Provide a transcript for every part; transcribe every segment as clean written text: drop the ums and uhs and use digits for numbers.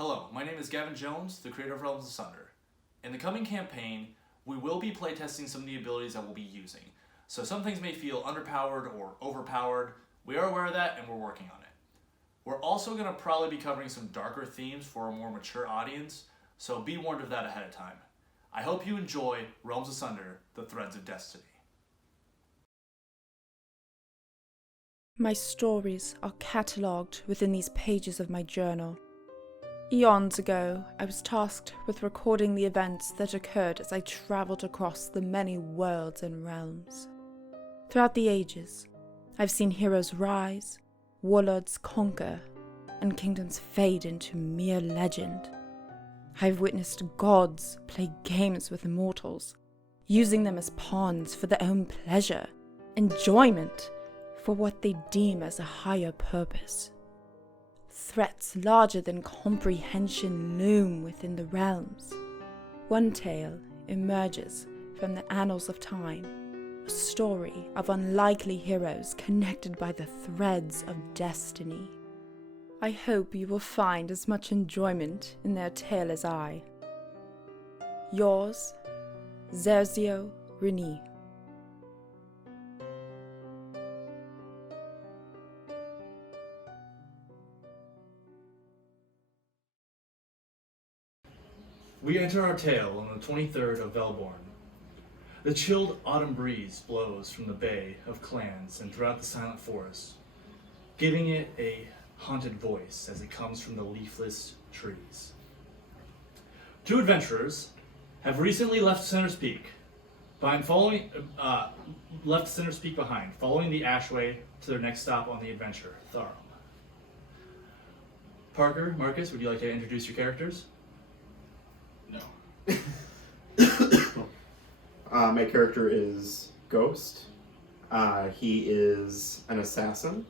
Hello, my name is Gavin Jones, the creator of Realms Asunder. In the coming campaign, we will be playtesting some of the abilities that we'll be using. So some things may feel underpowered or overpowered. We are aware of that and we're working on it. We're also going to probably be covering some darker themes for a more mature audience, so be warned of that ahead of time. I hope you enjoy Realms Asunder, The Threads of Destiny. My stories are catalogued within these pages of my journal. Eons ago, I was tasked with recording the events that occurred as I travelled across the many worlds and realms. Throughout the ages, I've seen heroes rise, warlords conquer, and kingdoms fade into mere legend. I've witnessed gods play games with mortals, using them as pawns for their own pleasure, enjoyment, for what they deem as a higher purpose. Threats larger than comprehension loom within the realms. One tale emerges from the annals of time, a story of unlikely heroes connected by the threads of destiny. I hope you will find as much enjoyment in their tale as I. Yours, Zerzio Reni. We enter our tale on the 23rd of Velborn. The chilled autumn breeze blows from the Bay of Clans and throughout the silent forest, giving it a haunted voice as it comes from the leafless trees. Two adventurers have recently left Center's Peak behind, following the Ashway to their next stop on the adventure, Tharum. Parker, Marcus, would you like to introduce your characters? No. My character is Ghost. He is an assassin.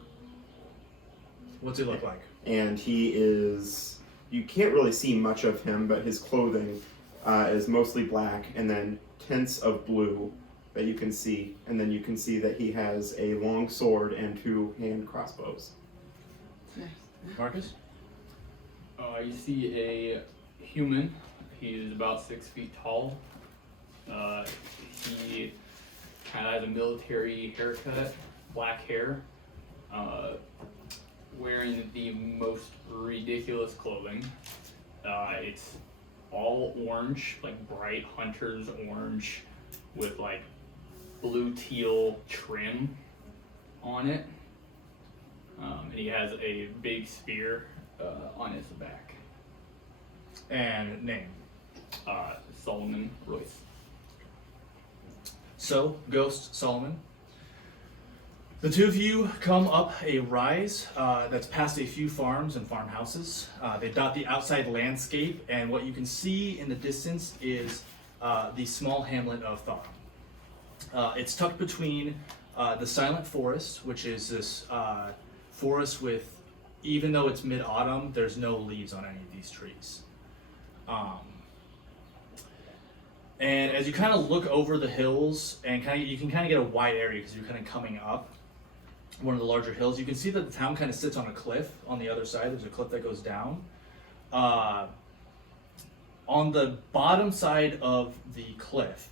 What's he look like? And he is... You can't really see much of him, but his clothing is mostly black and then tints of blue that you can see. And then you can see that he has a long sword and 2 hand crossbows. Nice. Marcus? You see a human. He's about 6 feet tall. He kind of has a military haircut, black hair, wearing the most ridiculous clothing. It's all orange, like bright hunter's orange with like blue teal trim on it. And he has a big spear on his back. And name? Solomon Royce. So, Ghost, Solomon. The two of you come up a rise that's past a few farms and farmhouses. They dot the outside landscape, and what you can see in the distance is the small hamlet of Tharum. It's tucked between the Silent Forest, which is this forest with, even though it's mid-autumn, there's no leaves on any of these trees. And as you kind of look over the hills, and you can kind of get a wide area because you're kind of coming up one of the larger hills. You can see that the town kind of sits on a cliff on the other side. There's a cliff that goes down. On the bottom side of the cliff,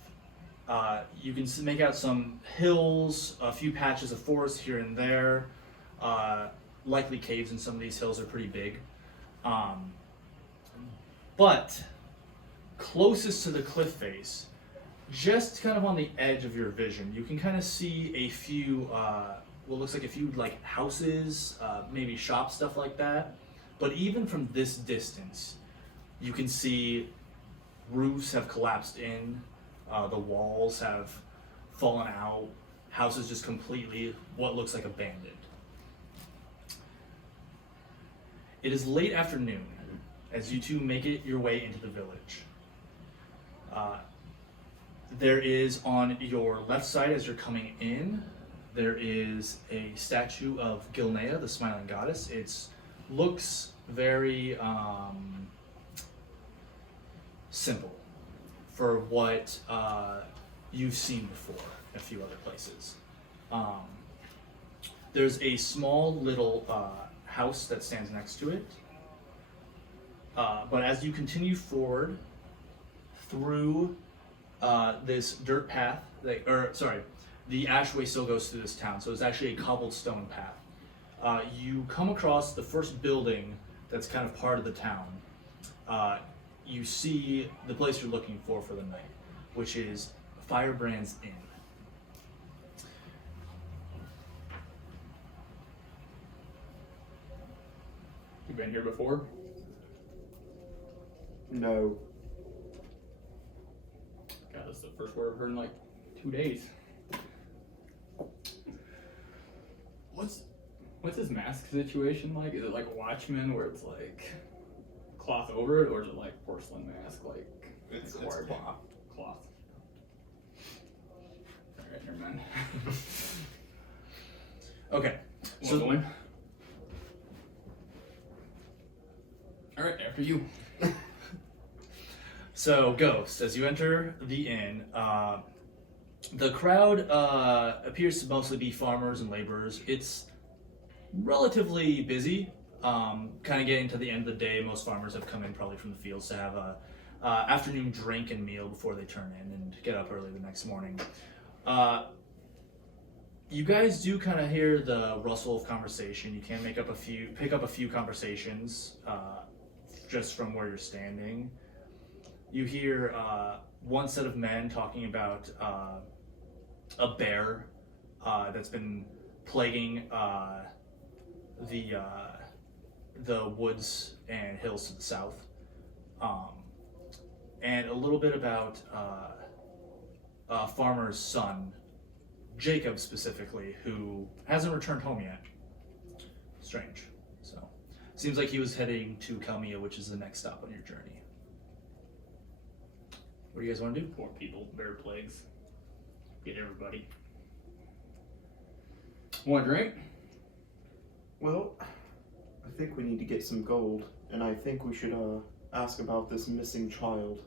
you can make out some hills, a few patches of forest here and there. Likely caves in some of these hills are pretty big. But closest to the cliff face, just kind of on the edge of your vision, you can kind of see a few, what looks like a few like houses, maybe shops, stuff like that. But even from this distance, you can see roofs have collapsed in, the walls have fallen out, houses just completely what looks like abandoned. It is late afternoon as you two make it your way into the village. There is on your left side as you're coming in, there is a statue of Gilnea, the smiling goddess. It looks very simple for what you've seen before in a few other places. There's a small little house that stands next to it. But as you continue forward through this dirt path, the ashway still goes through this town, so it's actually a cobblestone path. You come across the first building that's kind of part of the town. You see the place you're looking for the night, which is Firebrand's Inn. You been here before? No. God, this is the first word I've heard in like 2 days. What's his mask situation like? Is it like a Watchman where it's like cloth over it, or is it like porcelain mask like It's hard cloth. Cloth. Alright, never mind. Okay. So going. Alright, after you. So, Ghost, as you enter the inn, the crowd appears to mostly be farmers and laborers. It's relatively busy. Kind of getting to the end of the day, most farmers have come in probably from the fields to have a afternoon drink and meal before they turn in and get up early the next morning. You guys do kind of hear the rustle of conversation. You can pick up a few conversations just from where you're standing. You hear one set of men talking about a bear that's been plaguing the woods and hills to the south, and a little bit about a farmer's son, Jacob specifically, who hasn't returned home yet. Strange. So, seems like he was heading to Kalmia, which is the next stop on your journey. What do you guys want to do? Poor people, bear plagues. Get everybody. Want a drink? Well, I think we need to get some gold, and I think we should ask about this missing child.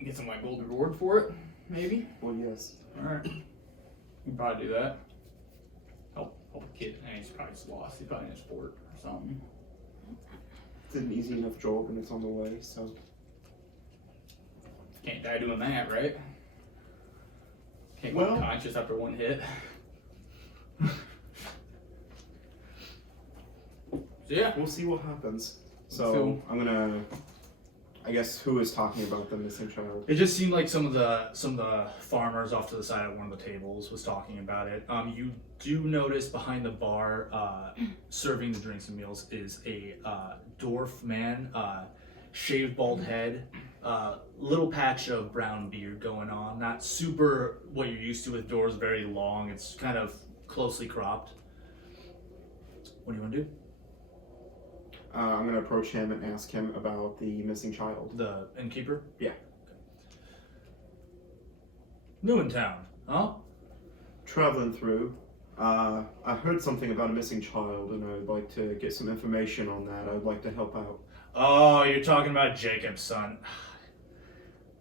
Get some like gold reward for it, maybe? Well, yes. Alright. You can probably do that. Help the kid. And he's probably just lost. He's probably in a sport or something. It's an easy enough job, and it's on the way, so. Can't die doing that, right? Can't Well- go unconscious after one hit. So yeah. We'll see what happens. So- So, I'm gonna. I guess who is talking about the missing child? It just seemed like some of the farmers off to the side at one of the tables was talking about it. You do notice behind the bar, serving the drinks and meals, is a dwarf man, shaved bald head, little patch of brown beard going on. Not super what you're used to with dwarves, very long. It's kind of closely cropped. What do you want to do? I'm gonna approach him and ask him about the missing child. The innkeeper? Yeah. New in town, huh? Traveling through, I heard something about a missing child, and I'd like to get some information on that. I'd like to help out. Oh, you're talking about Jacob's son.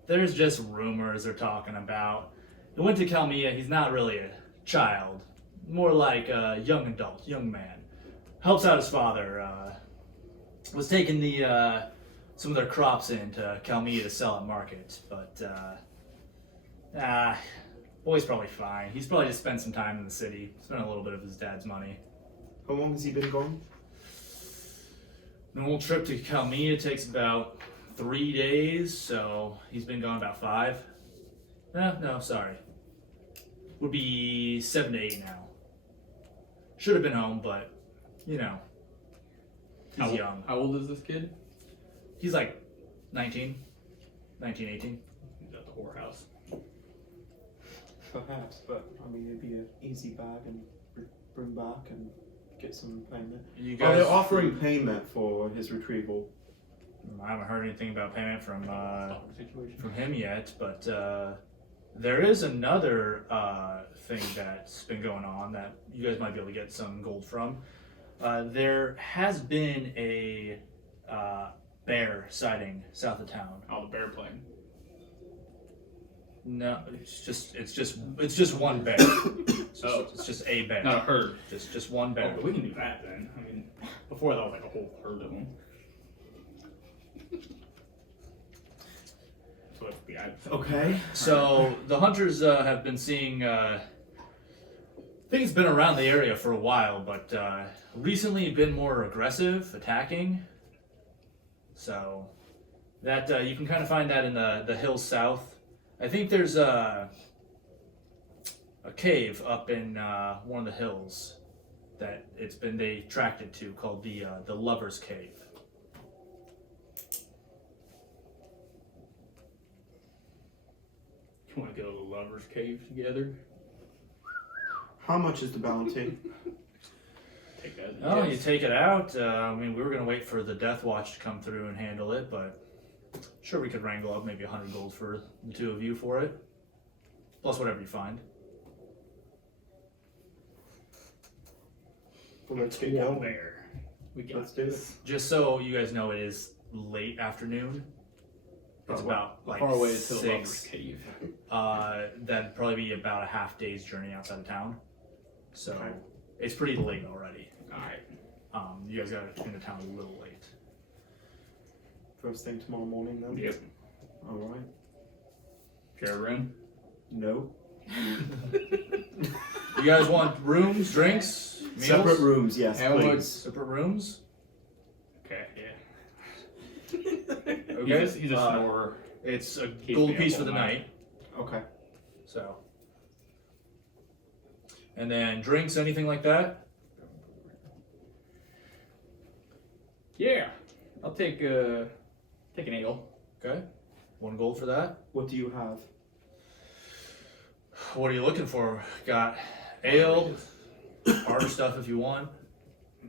There's just rumors they're talking about. He went to Kalmia. He's not really a child, more like a young adult, young man. Helps out his father. Was taking some of their crops into Kalmia to sell at market, but boy's probably fine. He's probably just spent some time in the city, spent a little bit of his dad's money. How long has he been gone? Normal trip to Kalmia takes about 3 days, so he's been gone about 5. No, sorry. Would be 7 to 8 now. Should have been home, but you know, he's young. How old is this kid? He's like 19, 18. He's at the whorehouse. Perhaps, but I mean, it'd be an easy bag and bring back and get some payment. You Oh, guys, they're offering payment for his retrieval. I haven't heard anything about payment from Situation. him yet, but there is another thing that's been going on that you guys might be able to get some gold from. There has been a bear sighting south of town. Oh, the bear plane. No, it's just one bear. It's just a bear. Not a herd. Just one bear. Oh, we can do that then. I mean, before that was like a whole herd of them. So let's be Okay. So the hunters have been seeing. I think it's been around the area for a while, but recently been more aggressive, attacking. So that you can kind of find that in the hills south. I think there's a cave up in one of the hills that they tracked it to, called the Lover's Cave. You want to go to the Lover's Cave together? How much is the bounty? Take that. Oh, you take it out. I mean, we were gonna wait for the Death Watch to come through and handle it, but sure, we could wrangle up maybe 100 gold for the two of you for it, plus whatever you find. Well, let's get One going. bear. We got Let's do it. this. Just so you guys know, it is late afternoon. It's about like Far away to the Lover's 6. Cave. That'd probably be about a half day's journey outside of town. So Okay. it's pretty late already. Alright. You guys got into town a little late. First thing tomorrow morning, then? Yep. Alright. Share a room? No. You guys want rooms, drinks, meals? Separate rooms, yes, How much? please. Separate rooms. Okay, yeah. Okay. He's a snorer. It's a Keeps gold me up piece all for the night. night. Okay. So. And then drinks, anything like that? Yeah. I'll take an ale. Okay. 1 gold for that. What do you have? What are you looking for? Got ale, harder stuff if you want.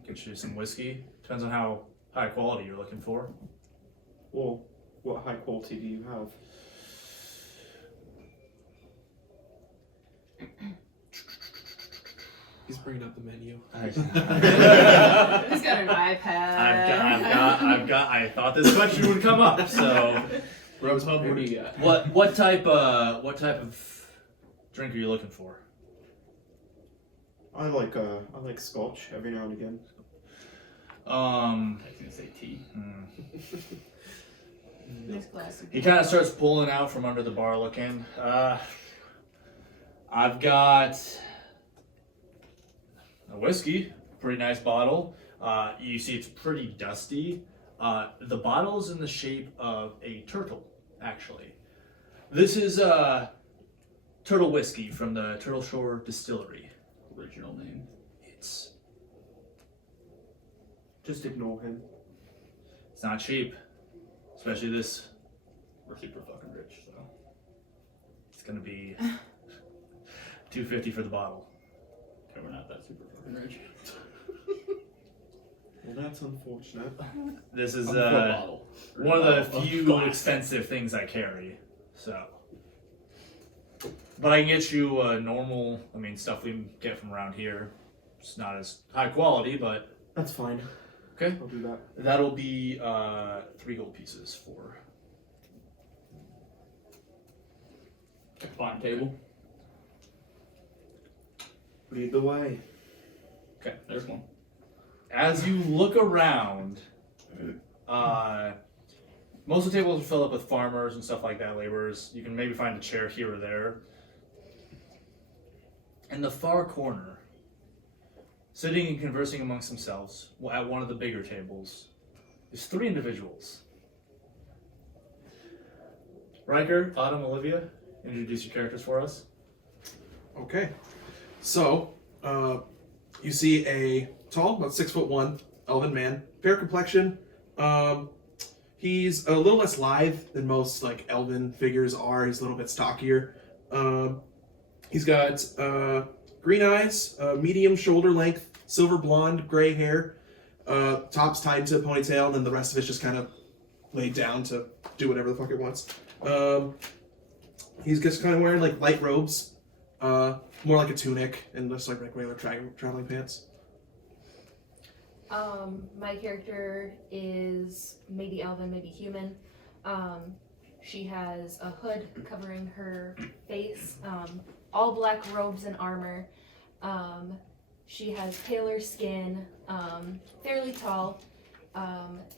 Get you some whiskey. Depends on how high quality you're looking for. Well, what high quality do you have? He's bringing up the menu. He's got an iPad. I thought this question would come up. So, Grubhub, what do you got? what type of drink are you looking for? I like scotch every now and again. I was gonna say tea. Nice glass of He kind of starts pulling out from under the bar, looking. I've got a whiskey, pretty nice bottle. You see, it's pretty dusty. The bottle's in the shape of a turtle, actually. This is turtle whiskey from the Turtle Shore Distillery. Original name. It's Just ignore him. not cheap, especially this. We're super fucking rich, so. It's gonna be $250 for the bottle. Okay, we're not that super fucking rich. Well, that's unfortunate. This is Full bottle. one of the Of few glass. expensive things I carry. So, but I can get you normal. I mean, stuff we get from around here. It's not as high quality, but That's fine. okay. I'll do that. That'll be 3 gold pieces for. Fine table. Lead the way. Okay. There's one. As you look around, most of the tables are filled up with farmers and stuff like that, laborers. You can maybe find a chair here or there. In the far corner, sitting and conversing amongst themselves at one of the bigger tables, is 3 individuals. Riker, Autumn, Olivia, introduce your characters for us. Okay. So, you see a tall, about 6'1", elven man, fair complexion. He's a little less lithe than most like elven figures are. He's a little bit stockier. He's got green eyes, medium shoulder length, silver blonde, gray hair. Top's tied to a ponytail, and then the rest of it's just kind of laid down to do whatever the fuck it wants. He's just kind of wearing like light robes, more like a tunic, and just like regular traveling pants. My character is maybe elven, maybe human. She has a hood covering her face, all black robes and armor. She has paler skin, fairly tall.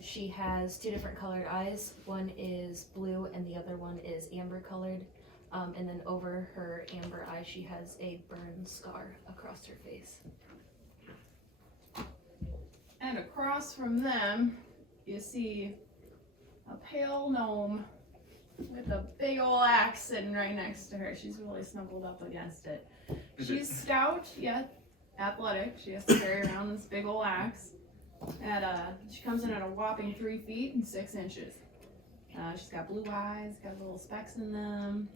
She has 2 different colored eyes. One is blue and the other one is amber colored. And then over her amber eye, she has a burn scar across her face. And across from them, you see a pale gnome with a big ol' axe sitting right next to her. She's really snuggled up against it. She's stout yet athletic. She has to carry around this big ol' axe. She comes in at a whopping 3 feet and 6 inches. She's got blue eyes, got little specks in them.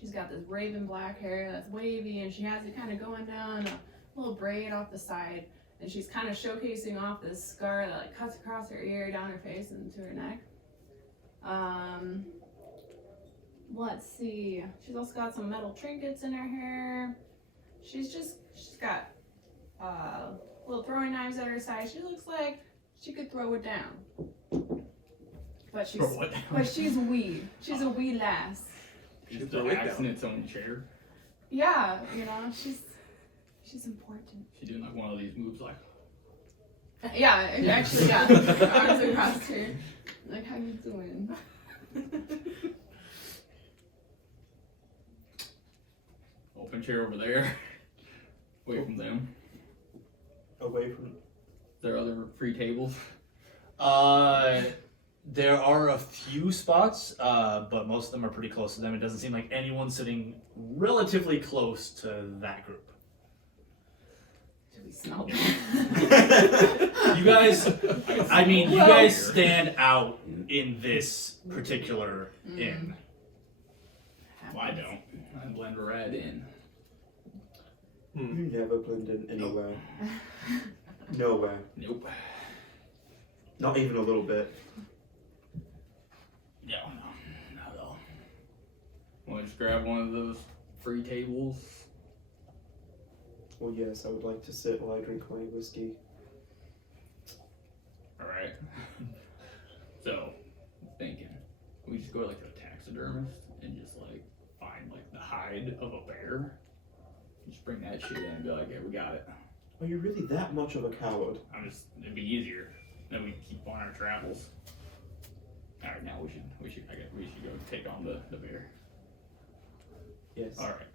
She's got this raven black hair that's wavy, and she has it kind of going down a little braid off the side. And she's kind of showcasing off this scar that like cuts across her ear, down her face, and into her neck. Let's see. She's also got some metal trinkets in her hair. She's got little throwing knives at her side. She looks like she could throw it down. But she's wee. She's a wee lass. She's the axe in its own chair. Yeah, you know, she's important. She's doing like one of these moves like. Yeah, actually, yeah. Her arms across her. Like, how you doing? Open chair over there. Away from them. Away from. There are other free tables. There are a few spots, but most of them are pretty close to them. It doesn't seem like anyone's sitting relatively close to that group. Should we smell You guys, I mean, you guys stand out in this particular inn. Well, I don't. I blend right in. You never blend in anywhere. Nowhere. Nope. Not even a little bit. No, not at all. Want to just grab one of those free tables? Well, yes, I would like to sit while I drink my whiskey. Alright. So, I'm thinking, we just go to like a taxidermist and just like find like the hide of a bear. Just bring that shit in and be like, yeah, we got it. Are you really that much of a coward? It'd be easier. Then we keep on our travels. Alright, now we should go take on the bear. Yes. Alright.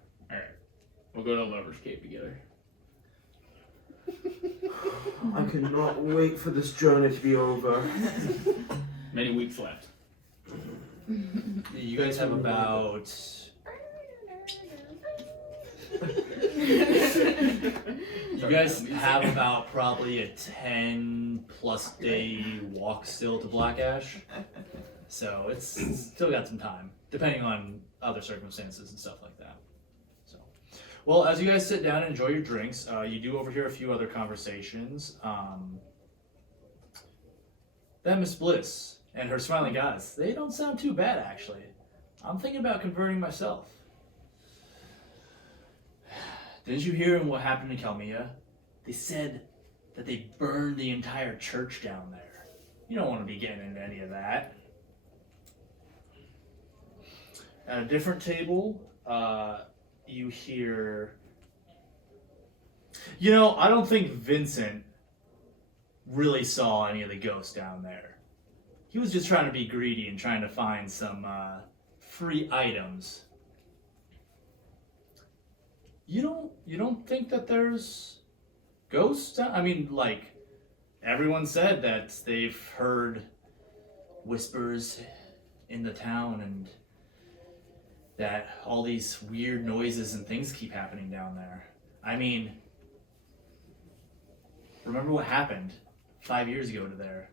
We'll go to Lover's Cave together. I cannot wait for this journey to be over. Many weeks left. You guys have about... You guys have about probably a 10+ day walk still to Black Ash. So it's still got some time, depending on other circumstances and stuff like that. So, well, as you guys sit down and enjoy your drinks, you do overhear a few other conversations. That Miss Bliss and her smiling gods, they don't sound too bad, actually. I'm thinking about converting myself. Didn't you hear what happened in Kalmia? They said that they burned the entire church down there. You don't want to be getting into any of that. At a different table, you hear... You know, I don't think Vincent really saw any of the ghosts down there. He was just trying to be greedy and trying to find some free items. You don't think that there's ghosts? I mean, like, everyone said that they've heard whispers in the town and that all these weird noises and things keep happening down there. I mean, remember what happened 5 years ago to there?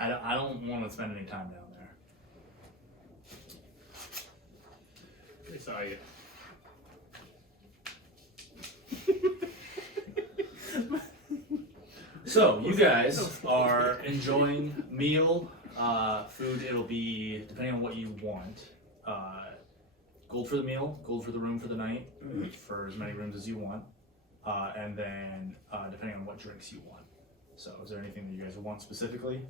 I don't want to spend any time down there. They saw you. So, you guys are enjoying meal, food. It'll be, depending on what you want, gold for the meal, gold for the room for the night, for as many rooms as you want, and then depending on what drinks you want. So, is there anything that you guys want specifically?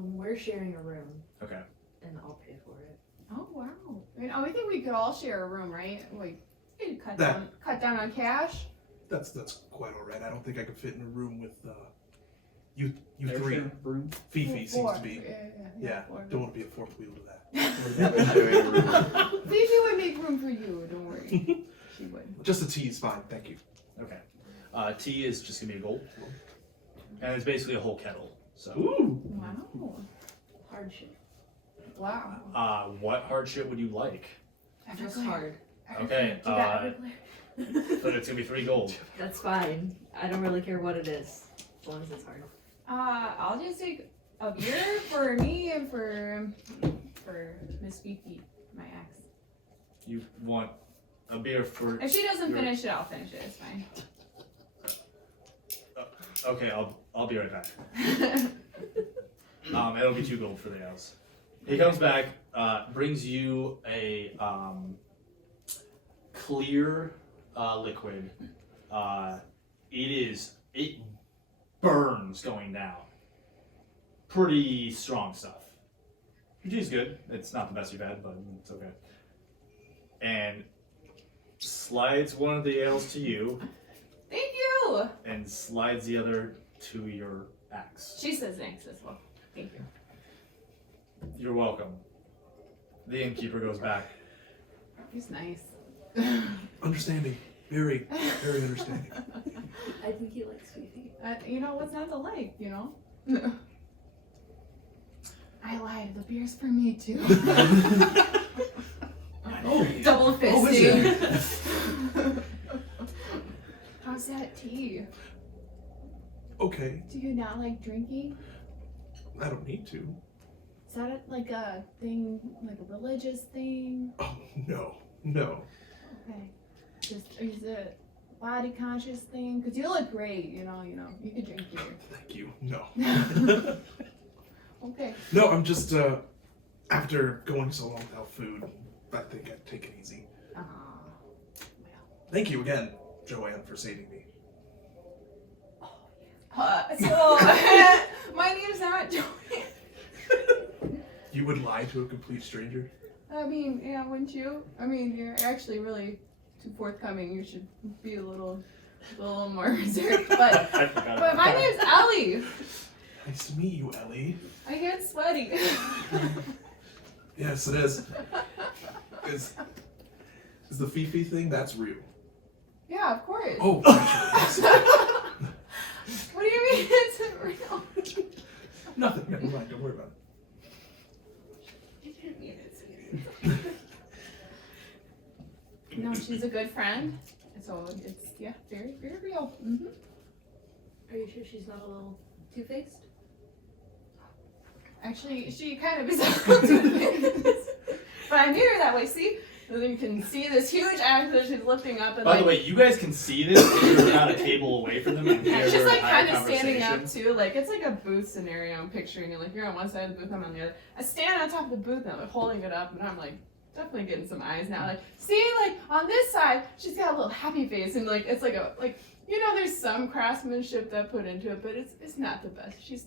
We're sharing a room. Okay. and I'll pay for it. Oh wow. I think we could all share a room, right? We could cut That- down on cash. That's quite all right. I don't think I could fit in a room with you Air three. share room. Fifi seems Four. to be. Yeah, Yeah, don't want to be a fourth wheel to that. Fifi would make room for you. Don't worry. She would. Just a tea is fine, thank you. Okay. Tea is just gonna be a gold, and it's basically a whole kettle. So, Ooh. Wow. Hardship. Wow. what hardship would you like? Just hard. Okay. Do that Everclear. But it's gonna be 3 gold. That's fine. I don't really care what it is, as long as it's hard. I'll just take a beer for me and for Miss Fifi, my ex. You want a beer for? If she doesn't Your- finish it, I'll finish it. It's fine. Okay, I'll be right back. It'll be 2 gold for the ales. He comes back, brings you a clear liquid. It burns going down. Pretty strong stuff. Your tea's good. It's not the best you've had, but it's okay. And slides one of the ales to you, Thank you. and slides the other to your axe. She says thanks as well. Thank you. You're welcome. The innkeeper goes back. He's nice. Understanding. Very, very understanding. I think he likes Fifi. What's not to like, I lied. The beer's for me too. Oh, Double Oh, is fisting. How's that tea? okay. Do you not like drinking? I don't need to. Is that like a thing, like a religious thing? Oh, no. No. Okay. Is it a body conscious thing? Because you look great, you could drink beer. Thank you. No. Okay. No, I'm just, after going so long without food, I think I'd take it easy. Thank you again, Joanne, for saving me. So, my name's not Joanne. You would lie to a complete stranger? I mean, yeah, wouldn't you? I mean, you're actually really too forthcoming. You should be a little more reserved. But I forgot but my name's Ellie. Nice to meet you, Ellie. I get sweaty. Yes, it is. Is the Fifi thing? That's real. Yeah, of course. Oh, naturally. What do you mean it's real? Nothing. Never mind. Don't worry about it. You didn't mean it, sweetie. No, she's a good friend. So it's very, very real. Mm-hmm. Are you sure she's not a little two-faced? Actually, she kind of is a little two-faced. But I made her that way, see? And then you can see this huge axe that she's lifting up and By the way, you guys can see this if you're not a table away from them. And yeah, hear she's their like entire kind of standing up conversation. too. Like it's like a booth scenario I'm picturing. And like you're on one side of the booth, I'm on the other. I stand on top of the booth and I'm like holding it up, and I'm like definitely getting some eyes now. Like see, like on this side, she's got a little happy face, and like it's like there's some craftsmanship that put into it, but it's not the best. She's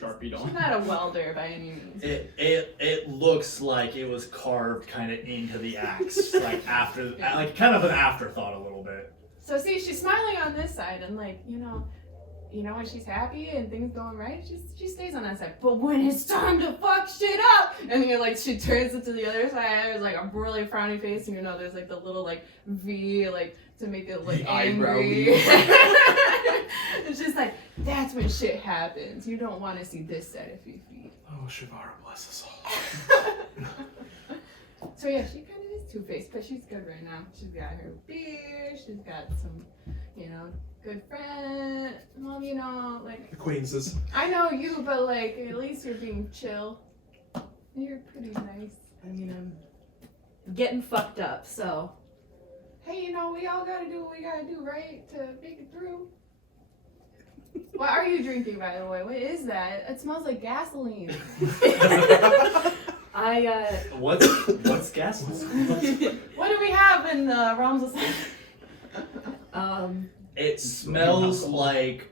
Sharpie she's on. not a welder by any means. It looks like it was carved kind of into the axe, like after, like kind of an afterthought a little bit. So see, she's smiling on this side, and like when she's happy and things going right, she stays on that side. But when it's time to fuck shit up, and she turns it to the other side, there's like a really frowny face, and there's like the little like V like to make it look The eyebrow angry. V. It's just like that's when shit happens. You don't want to see this side of Fifi. Oh, Shivara bless us all. So yeah, she kind of is two-faced, but she's good right now. She's got her beer. She's got some, good friend. Well, like Acquaintances. I know you, but like at least you're being chill. You're pretty nice. I mean, I'm getting fucked up, so. Hey, we all gotta do what we gotta do, right, to make it through. What are you drinking, by the way? What is that? It smells like gasoline. What's gasoline? What do we have in the Realms Asunder? It smells like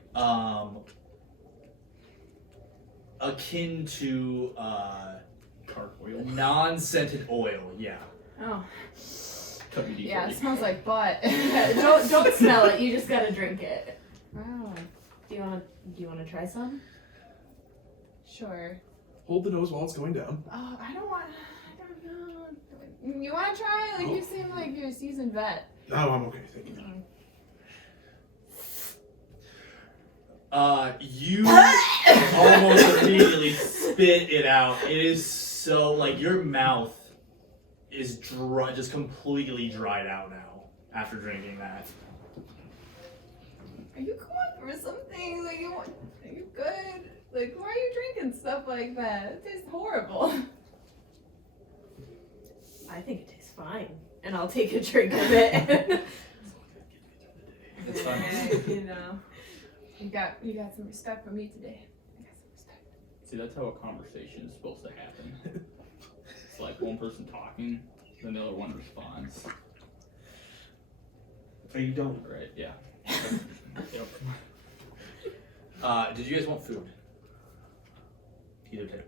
akin to Cart oil. Non-scented oil, yeah. Oh, WD-40. yeah, it smells like butt. Don't smell it. You just gotta drink it. Wow. Do you wanna try some? Sure. Hold the nose while it's going down. Oh, I don't know. You want to try? Like, you seem like you're a seasoned vet. Oh, I'm okay, thank you. You almost immediately spit it out. It is so, like, your mouth is dry, just completely dried out now after drinking that. Are you going through something? Like, are you good? Like, why are you drinking stuff like that? It tastes horrible. I think it tastes fine, and I'll take a drink of it. It's fine. Yeah, you know, you got some respect for me today. I got some respect. See, that's how a conversation is supposed to happen. It's like one person talking, then the other one responds. Or you don't. Right? Yeah. Yep. Did you guys want food? Either two.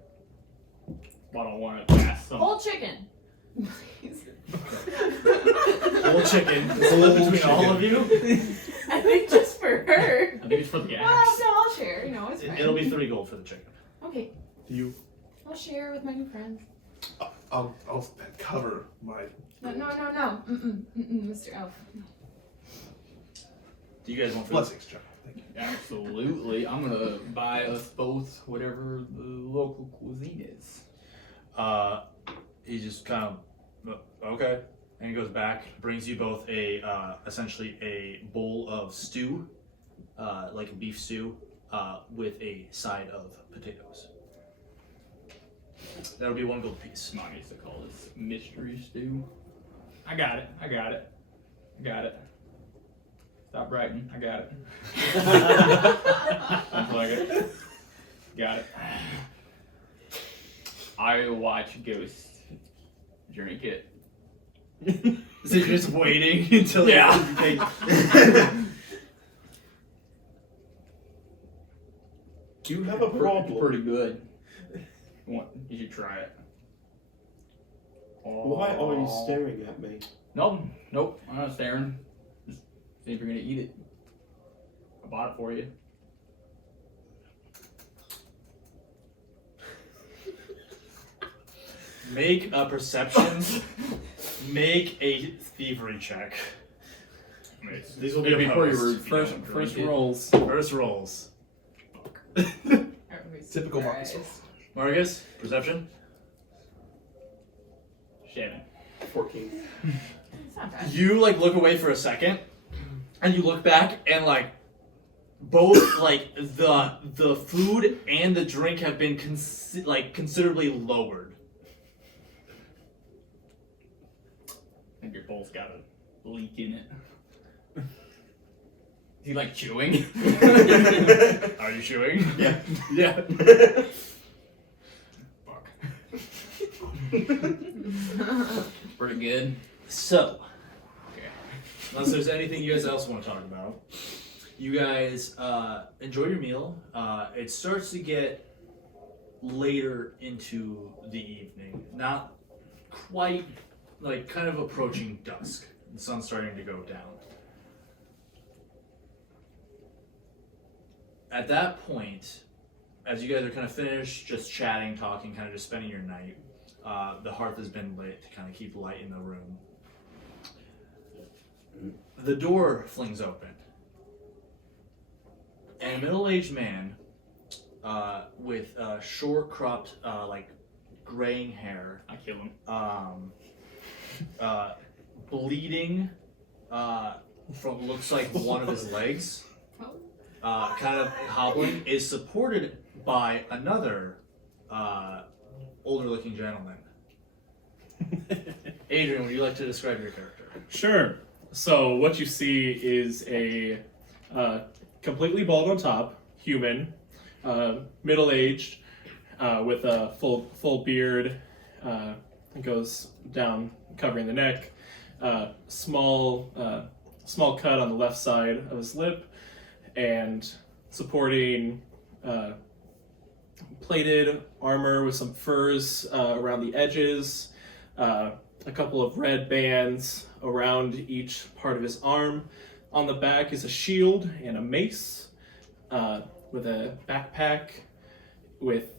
But I want to pass some. Whole chicken. Whole chicken. Split between all of you. I think just for her. I think it's for the Well, axe. no, I'll share. You know, it's fine. It'll be 3 gold for the chicken. Okay. You, I'll share with my new friends. I'll cover my. No. Mr. Elf. No. Do you guys want food? Blessings, John. Thank you. Absolutely. I'm gonna buy us both whatever the local cuisine is. He just kind of, okay. And he goes back, brings you both essentially a bowl of stew, like a beef stew, with a side of potatoes. That'll be 1 gold piece. Mom used to call this mystery stew. I got it. Stop writing. I got it. Sounds like it. Got it. I watch ghosts drink it. So you're just waiting until Yeah. You have a problem. Pretty good. You should try it. Why are you staring at me? Nope. I'm not staring. Just see if you're gonna eat it. I bought it for you. Make a perception. Make a thievery check. I mean, These will it'd be be pretty opposed rude. if you First don't drink it. rolls. First rolls. Typical Marcus. Marcus, perception. 7. 14. It's not bad. You like look away for a second, and you look back, and like both like the food and the drink have been considerably lowered. I think your bowl's got a leak in it. Is he like chewing? Are you chewing? Yeah. Yeah. Fuck. Pretty good. So, Okay. unless there's anything you guys else want to talk about, you guys enjoy your meal. It starts to get later into the evening, not quite, like kind of approaching dusk. The sun's starting to go down. At that point, as you guys are kind of finished, just chatting, talking, kind of just spending your night, the hearth has been lit to kind of keep light in the room. The door flings open, and a middle-aged man with short-cropped, like graying hair, I kill him. bleeding from looks like one of his legs, kind of hobbling, is supported by another older-looking gentleman. Adrian, would you like to describe your character? Sure. So what you see is a completely bald on top, human, middle-aged, with a full beard. It goes down, covering the neck. Small cut on the left side of his lip, and supporting plated armor with some furs around the edges, a couple of red bands around each part of his arm. On the back is a shield and a mace with a backpack with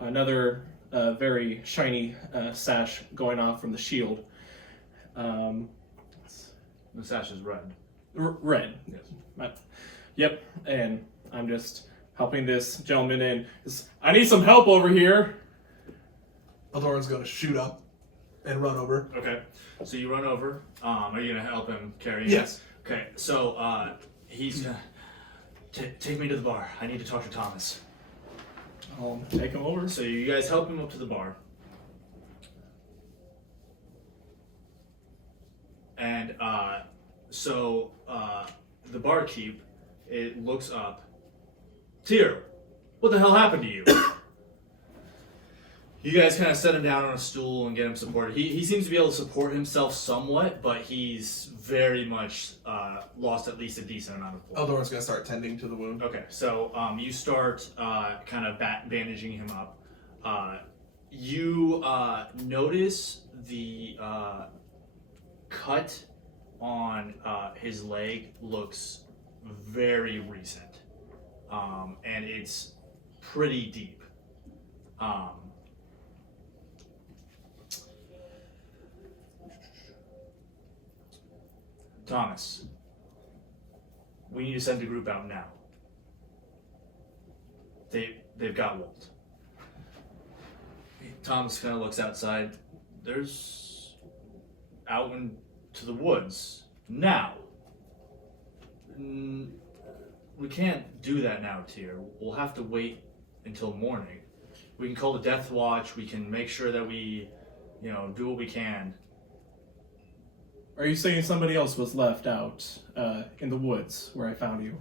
another very shiny sash going off from the shield. The sash is red. Red. Yes. Yep, and I'm just helping this gentleman in. I need some help over here. Eldoran's gonna shoot up and run over. Okay. So you run over. Are you gonna help him carry him? Yes. Okay. So he's gonna take me to the bar. I need to talk to Thomas. I'll take him over. So you guys help him up to the bar. And the barkeep, it looks up. Tyr, what the hell happened to you? You guys kind of set him down on a stool and get him supported. He seems to be able to support himself somewhat, but he's very much lost at least a decent amount of blood. Eldoran's gonna start tending to the wound. Okay, so you start kind of bandaging him up. You notice the cut on his leg looks very recent, and it's pretty deep. Thomas, we need to send the group out now. They've got Walt. Thomas kind of looks outside. There's out into the woods now. We can't do that now, Tyr. We'll have to wait until morning. We can call the Death Watch. We can make sure that we, do what we can. Are you saying somebody else was left out in the woods where I found you?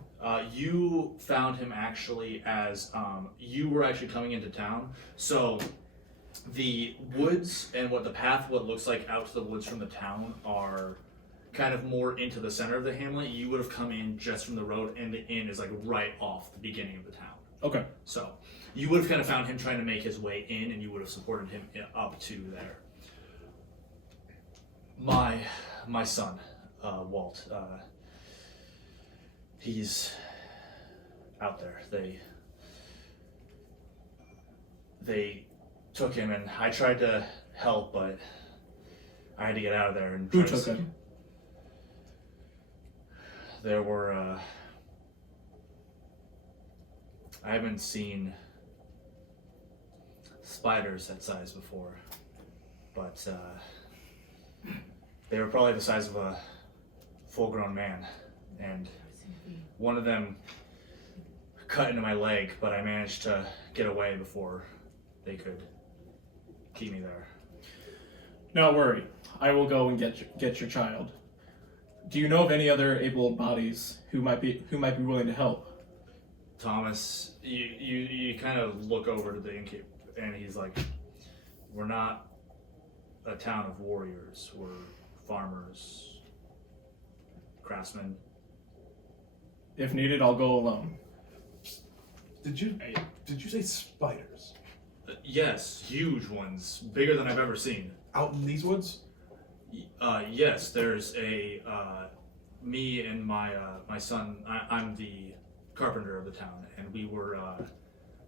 You found him actually as you were actually coming into town. So the woods and what looks like out to the woods from the town are kind of more into the center of the hamlet. You would have come in just from the road, and the inn is like right off the beginning of the town. Okay. So you would have kind of found him trying to make his way in, and you would have supported him up to there. My son, Walt, he's out there. They took him, and I tried to help, but I had to get out of there. And Who took him? There were, I haven't seen spiders that size before, but they were probably the size of a full-grown man, and one of them cut into my leg, but I managed to get away before they could keep me there. Don't worry. I will go and get your child. Do you know of any other able bodies who might be willing to help? Thomas, you kind of look over to the innkeeper, and he's like, "We're not a town of warriors. We're farmers, craftsmen." If needed, I'll go alone. Did you say spiders? Yes, huge ones, bigger than I've ever seen. Out in these woods? Yes, there's me and my son. I'm the carpenter of the town, and we were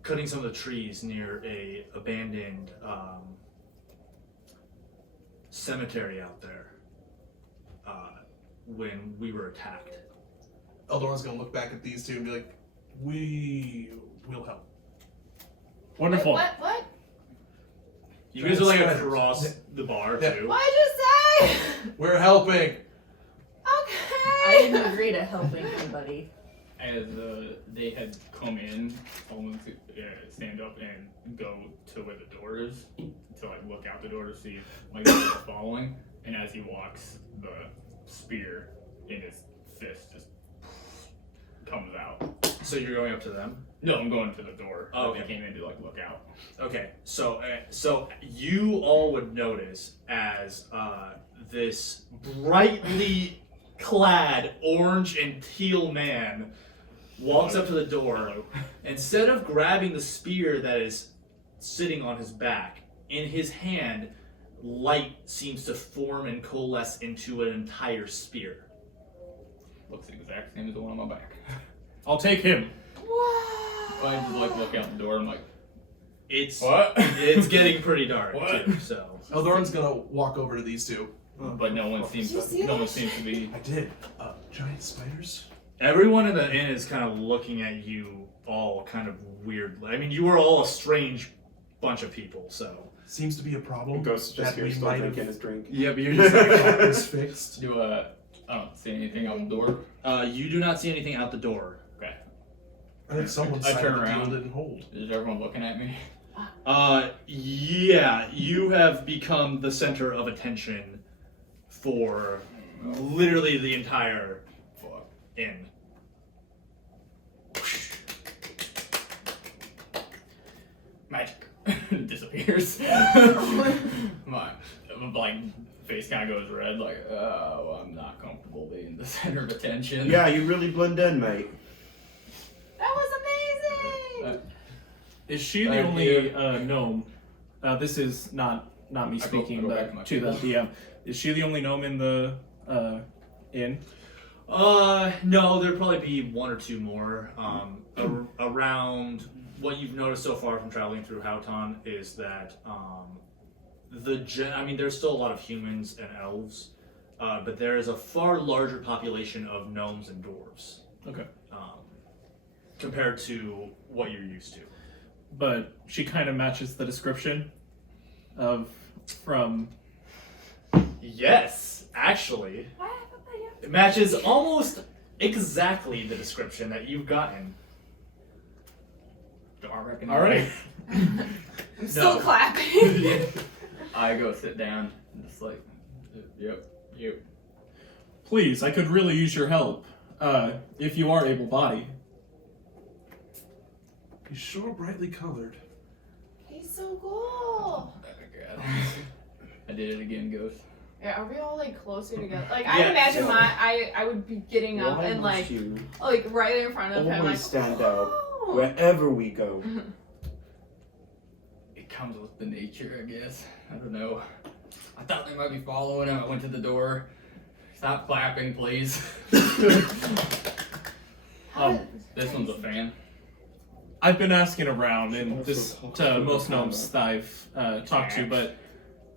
cutting some of the trees near a abandoned cemetery out there when we were attacked. Eldoran's gonna look back at these two and be like, "We will help." Wonderful. Wait, what? You guys are like Spiders. across the bar Yeah. too. What'd you say? We're helping. I Okay. didn't agree to helping anybody. As they had come in, almost stand up and go to where the door is to like look out the door to see if like they're following. And as he walks, the spear in his fist just comes out. So you're going up to them. No, I'm going to the door. Oh, They okay. came in to like look out. Okay, so you all would notice as this brightly clad orange and teal man walks up to the door. Hello. Instead of grabbing the spear that is sitting on his back, in his hand, light seems to form and coalesce into an entire spear. Looks the exact same as the one on my back. I'll take him. Wow. I just like look out the door. I'm like, It's what? it's getting pretty dark What? too. So Eldorn's gonna walk over to these two. But no one seems Did you see no one that seems to be. I did. Giant spiders. everyone in the inn is kind of looking at you all kind of weirdly. I mean, you are all a strange bunch of people. So Seems to be a problem. Ghost just that here we still might drinking have his drink. yeah, but you're just like, gotten fixed. Do I don't see anything out the door. you do not see anything out the door. Okay. I think someone's I side turn of the deal around. didn't hold. Is everyone looking at me? Yeah, you have become the center of attention for literally the entire Fuck. inn. Magic. Disappears. My like face kind of goes red. Like, oh, I'm not comfortable being the center of attention. Yeah, you really blend in, mate. That was amazing. Is she the Thank only you. gnome? This is not me I go speaking, back to my but to the DM. Is she the only gnome in the inn? No, there'd probably be one or two more. Around what you've noticed so far from traveling through Houghton is that I mean, there's still a lot of humans and elves, but there is a far larger population of gnomes and dwarves. Okay. Compared to what you're used to. But she kind of matches the description from. Yes, actually. It matches almost exactly the description that you've gotten. Do I reckon? All right. I'm still No. clapping. I go sit down and just like, yep. Please, I could really use your help. If you are able-bodied. He's sure brightly colored. He's so cool. Oh God. I did it again, Ghost. Yeah, are we all like closer together? Like Yeah, I imagine so- I would be getting up Why and must like you right in front of him, always like stand out "Oh." wherever we go? It comes with the nature, I guess. I don't know. I thought they might be following him. I went to the door. Stop clapping, please. How This one's a fan. I've been asking around, and this to most gnomes that I've talked to, but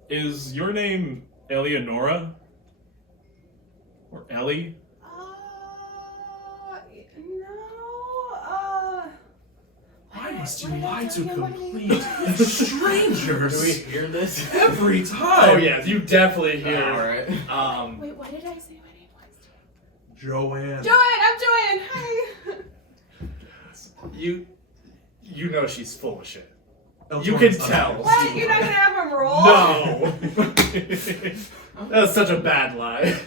is your name Eleonora? Or Ellie? no. Why must you Why did I lie tell to you my name? complete strangers Do we hear this? every time? Oh yeah, you definitely hear. Alright. Wait, what did I say my name was? Joanne. Joanne, I'm Joanne. Hi. You know she's full of shit. Eldor's You can unable tell. to What? see You're not why. gonna have him roll? No. That was such a bad lie.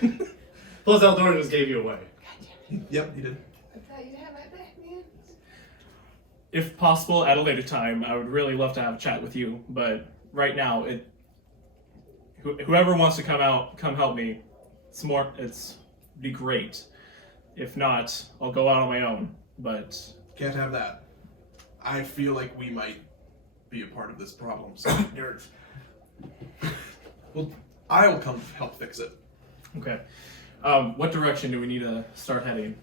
Plus, Eldor just gave you away. God damn it. Yep, you did. I thought you'd have my back, man. If possible, at a later time, I would really love to have a chat with you, but right now, whoever wants to come help me, it's be great. If not, I'll go out on my own, but Can't have that. I feel like we might be a part of this problem. So Nerds. well, I'll come help fix it. okay. What direction do we need to start heading?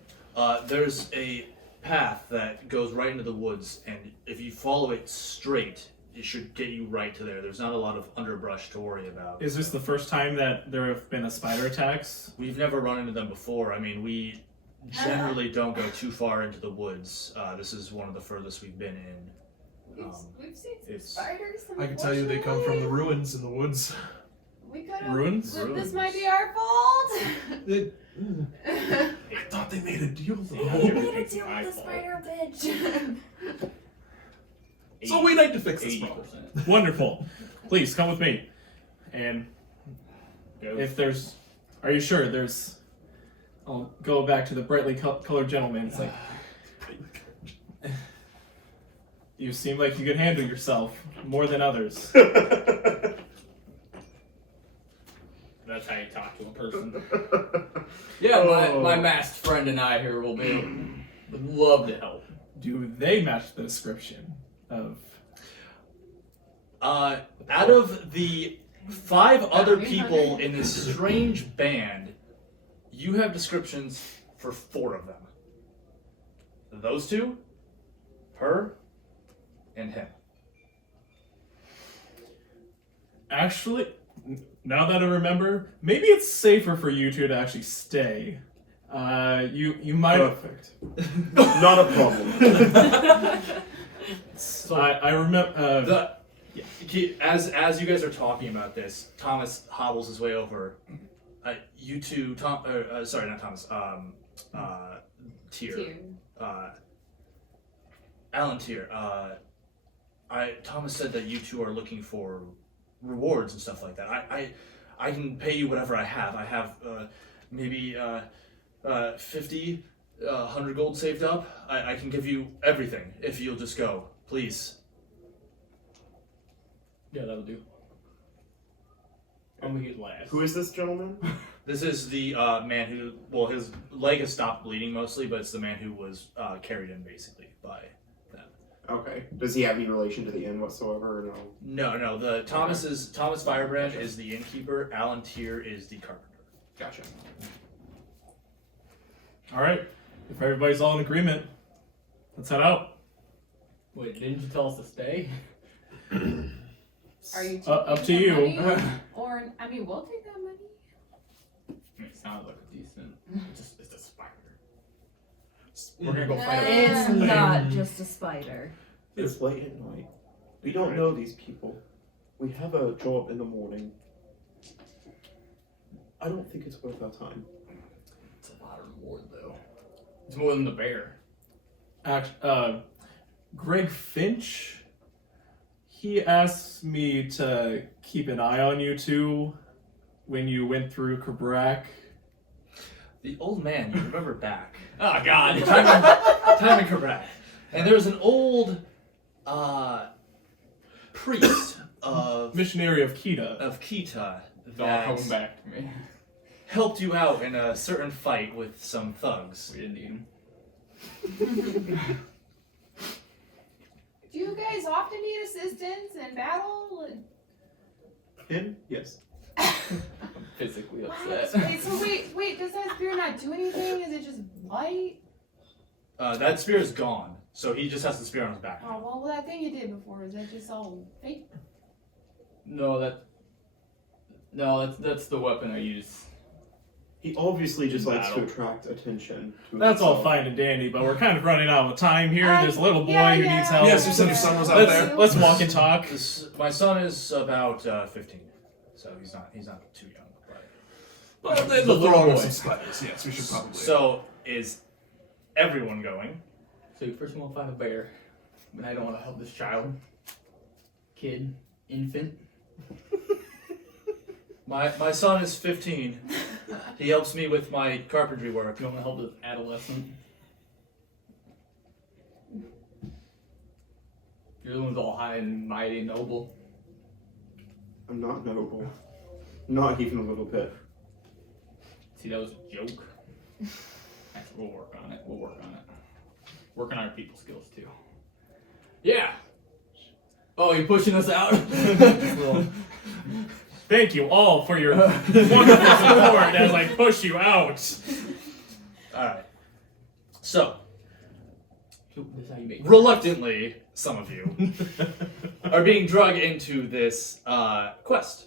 There's a path that goes right into the woods, and if you follow it straight, it should get you right to there. There's not a lot of underbrush to worry about. Is this the first time that there have been a spider attacks? We've never run into them before. I mean, we generally don't go too far into the woods. This is one of the furthest we've been in. We've seen some it's- spiders. I can tell you they come from the unfortunately. ruins in the woods. We could have. Ruins? This might be our fault. I thought they made a deal We though. made a deal with the spider bitch. So we need to fix this problem. 80%. Wonderful. Please come with me. And if there's, are you sure there's? I'll go back to the brightly colored gentleman. It's like you seem like you could handle yourself more than others. That's how you talk to a person. Yeah, my masked friend and I here will be love to help. Do they match the description of? Out of the 5 other people in this strange band, you have descriptions for 4 of them. Those 2, her, and him. Actually, now that I remember, maybe it's safer for you two to actually stay. You might. Perfect. Not a problem. So I remember. As you guys are talking about this, Thomas hobbles his way over. You two, sorry, not Thomas. Tyr. Alan Tyr. Thomas said that you two are looking for rewards and stuff like that. I can pay you whatever I have. I have maybe 50, 100 gold saved up. I can give you everything if you'll just go, please. Yeah, that'll do. I'm gonna get last. Who is this gentleman? This is the man who, well, his leg has stopped bleeding mostly, but it's the man who was carried in basically by them. Okay. Does he have any relation to the inn whatsoever, or no? No. The Thomas Firebrand is the innkeeper. Alan Tyr is the carpenter. Gotcha. All right, if everybody's all in agreement, let's head out. Wait, didn't you tell us to stay? Are you Up to taking you. that money? Or, I mean, we'll take that money. I mean, it sounds like a decent. It's a spider. We're gonna go fight a It's not just a spider. It's late at night. We don't know these people. We have a job in the morning. I don't think it's worth our time. It's a lot of reward, though. It's more than the bear. Greg Finch. He asked me to keep an eye on you two when you went through Kabrak. The old man, you remember back. Oh God! Time in Quebec. And there was an old priest of Missionary of Kita. Kita It's all that coming back to me. helped you out in a certain fight with some thugs. We didn't need him. Do you guys often need assistance in battle? Him? Yes. I'm physically What? upset. Wait, does that spear not do anything? Is it just light? That spear is gone, so he just has the spear on his back. Oh, well, that thing you did before, is that just all fake? No, that's the weapon I use. He obviously just likes to Battle. attract attention to That's all himself. fine and dandy, but we're kind of running out of time here. There's a little boy who needs help. Yes, you said your son was out let's, there. let's walk and talk. My son is about 15, so he's not too young. But. Well, they're The little throwing boy. some spiders. Yes, we should probably. So is everyone going? So you first want to find a bear, but I don't want to help this child, kid, infant. My son is 15. He helps me with my carpentry work. You want to help this adolescent? You're the one's all high and mighty and noble. I'm not noble. Not even a little bit. See, that was a joke. Actually, we'll work on it. Working on our people skills too. Yeah. Oh, you're pushing us out. Well, Thank you all for your wonderful support as I push you out. Alright. So, this is how you make. reluctantly, some of you are being dragged into this quest.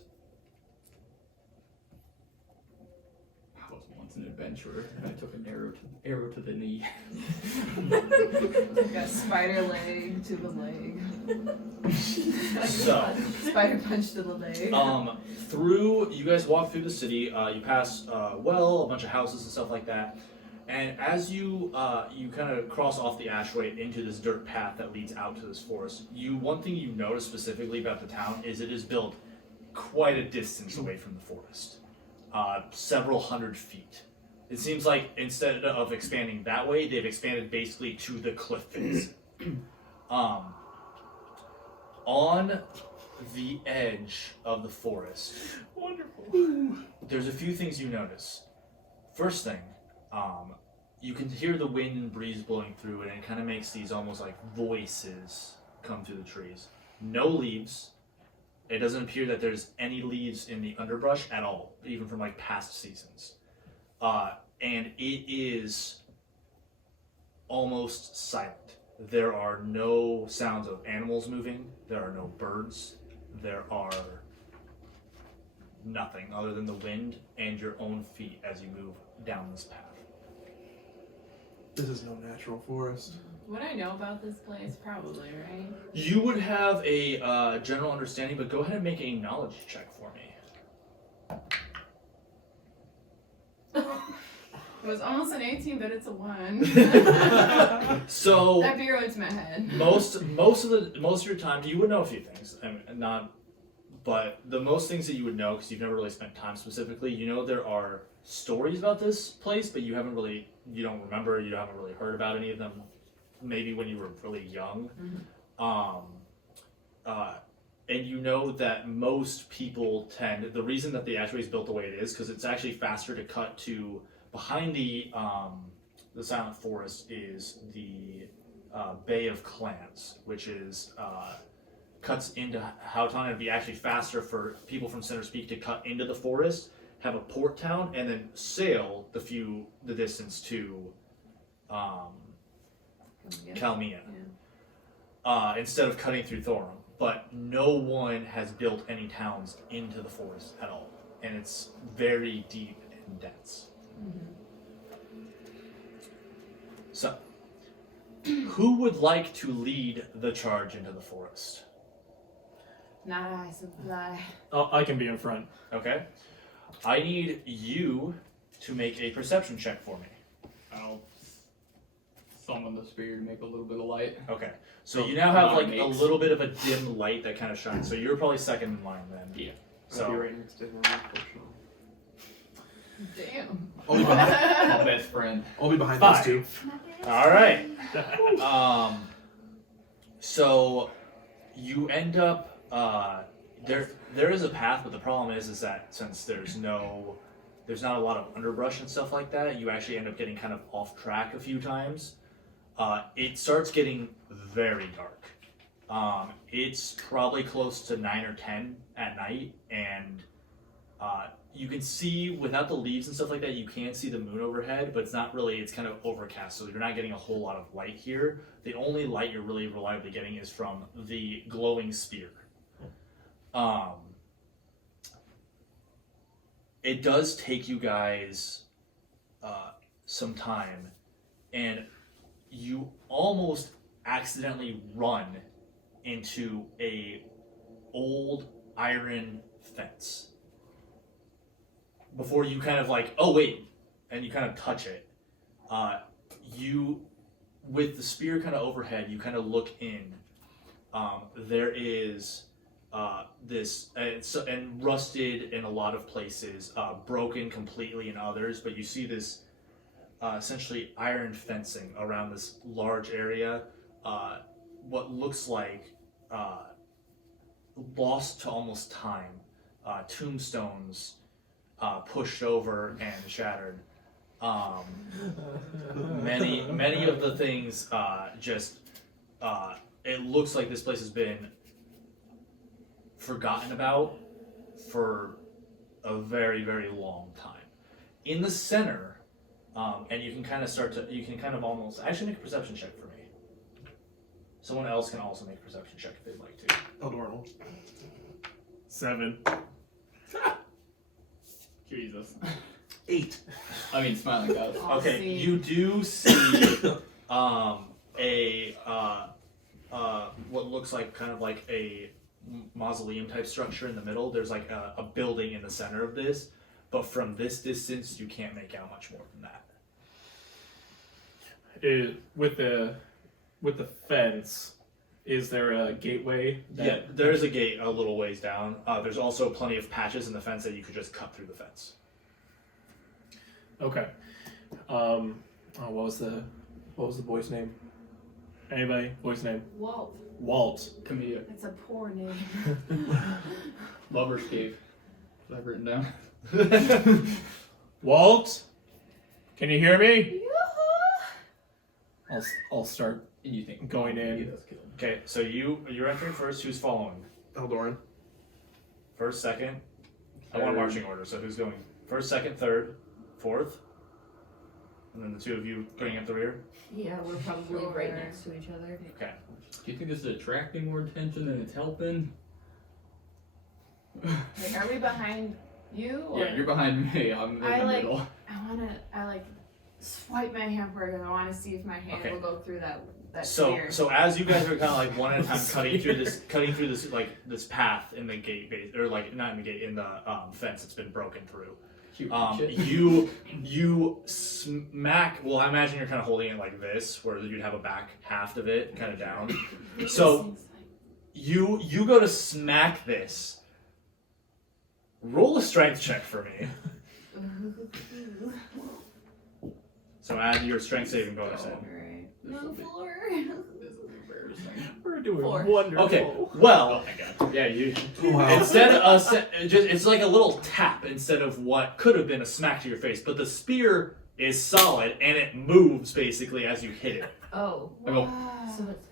I was once an adventurer, and I took an arrow to the knee. Like a spider leg to the leg. So, Spider punch to the leg. you guys walk through the city, you pass a bunch of houses and stuff like that, and as you kind of cross off the ashway into this dirt path that leads out to this forest, one thing you notice specifically about the town is it is built quite a distance away from the forest, several hundred feet. It seems like instead of expanding that way, they've expanded basically to the cliff face. On the edge of the forest, Wonderful. there's a few things you notice. First thing, you can hear the wind and breeze blowing through it, and it kind of makes these almost like voices come through the trees. No leaves. It doesn't appear that there's any leaves in the underbrush at all, even from like past seasons. And it is almost silent. There are no sounds of animals moving. There are no birds. There are nothing other than the wind and your own feet as you move down this path. This is no natural forest. Would I know about this place? Probably, right? You would have a general understanding, but go ahead and make a knowledge check for me. It was almost an 18, but it's a 1. So That beer went to my head. most of your time, you would know a few things, but the most things that you would know, because you've never really spent time specifically, you know there are stories about this place, but you don't remember, you haven't really heard about any of them. Maybe when you were really young. And you know that most people the reason that the Ashway is built the way it is, because it's actually faster to cut to behind the Silent Forest is the Bay of Clans, which is cuts into Houghton. It'd be actually faster for people from Center's Peak to cut into the forest, have a port town, and then sail the distance to Kalmia, instead of cutting through Thorum. But no one has built any towns into the forest at all, and it's very deep and dense. So, who would like to lead the charge into the forest? Not I, Supply. Oh, I can be in front. Okay. I need you to make a perception check for me. I'll summon the spear to make a little bit of light. Okay. So you now have Not like a makes. little bit of a dim light that kind of shines. So you're probably second in line then. Yeah. I'll be So right next to him, unfortunately. Damn. I'll be behind, My best friend. I'll be behind Five. those two. all right. So you end up there is a path, but the problem is that since there's not a lot of underbrush and stuff like that, you actually end up getting kind of off track a few times. It starts getting very dark. It's probably close to 9 or 10 at night, and you can see, without the leaves and stuff like that, you can see the moon overhead, but it's kind of overcast, so you're not getting a whole lot of light here. The only light you're really reliably getting is from the glowing spear. It does take you guys some time, and you almost accidentally run into a old iron fence before you kind of like, oh wait, and you kind of touch it. You, with the spear kind of overhead, you kind of look in. There is this, and rusted in a lot of places, broken completely in others, but you see this essentially iron fencing around this large area. What looks like lost to almost time, tombstones pushed over and shattered. Many of the things it looks like this place has been forgotten about for a very, very long time. In the center, and you can kind of almost actually make a perception check for me. Someone else can also make a perception check if they'd like to. Eldorno. 7. Jesus. 8. I mean, smiling guys. I'll Okay, see. you do see what looks like kind of like a mausoleum type structure in the middle. There's like a building in the center of this, but from this distance you can't make out much more than that. With the fence, is there a gateway? Yeah, there is a gate a little ways down. There's also plenty of patches in the fence that you could just cut through the fence. Okay. What was the boy's name? Anybody? Boy's name? Walt. Walt. Camilla. It's a poor name. Lover's Cave. Is that written down? Walt? Can you hear me? Yoo-hoo! I'll start And you think going in. Get us killed. Okay, so you're entering first. Who's following? Eldoran. First, second. I want a Third. marching order. So who's going first, second, third, fourth, and then the two of you bringing up the rear. Yeah, we're probably Sure. right next to each other. Okay. Do you think this is attracting more attention than it's helping? Like, are we behind you? Or Yeah, you're behind me. I'm in I the like- middle. I like swipe my hamburger and I want to see if my hand Okay. will go through that So spear. so as you guys are kind of like one at a time cutting through this like this path in the gate base, or like not in the gate, in the fence that's been broken through. Cute shit. You smack. Well, I imagine you're kind of holding it like this, where you'd have a back half of it kind of down. So you go to smack this. Roll a strength check for me. So add your strength saving bonus in. Alright. This No will be- floor. This is embarrassing. We're doing 4. wonderful. Okay. Oh Well, my god. yeah, you. Wow. Instead of it's like a little tap instead of what could have been a smack to your face, but the spear is solid and it moves basically as you hit it. Oh, I go, Wow. so that's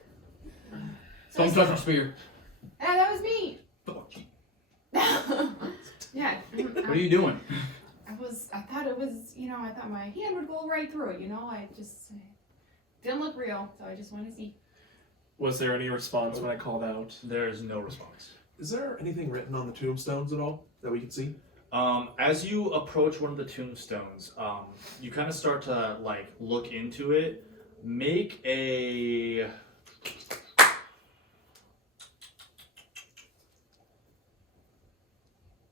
don't touch my spear. Ah, that was me. Fuck you. Yeah. What are you doing? I thought it was, I thought my hand would go right through it, I just didn't look real, so I just want to see. Was there any response when I called out? There is no response. Is there anything written on the tombstones at all that we can see? As you approach one of the tombstones, you kind of start to like look into it.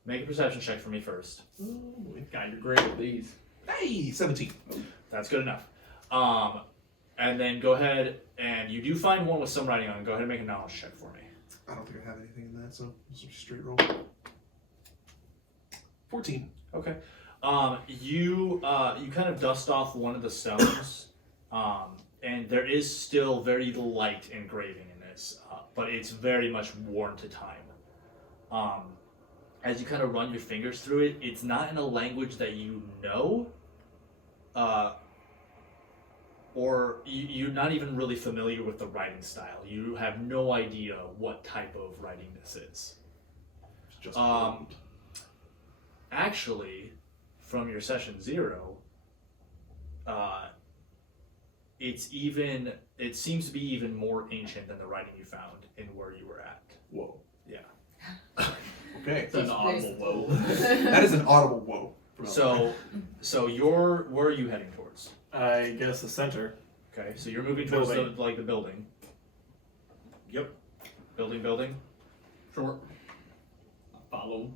Make a perception check for me first. Oh boy. God, you're great at these. Hey, 17. That's good enough. And then go ahead and you do find one with some writing on it. Go ahead and make a knowledge check for me. I don't think I have anything in that, so just a straight roll. 14. Okay. You kind of dust off one of the stones, and there is still very light engraving in this, but it's very much worn to time. As you kind of run your fingers through it, it's not in a language that you know, or you're not even really familiar with the writing style. You have no idea what type of writing this is. It's just Actually, from your session 0, it seems to be even more ancient than the writing you found in where you were at. whoa. Yeah. Okay. It's an audible whoa. That is an audible whoa. So where are you heading towards? I guess the center. Okay, so you're moving towards Building. the building. Yep. Building. Sure. Follow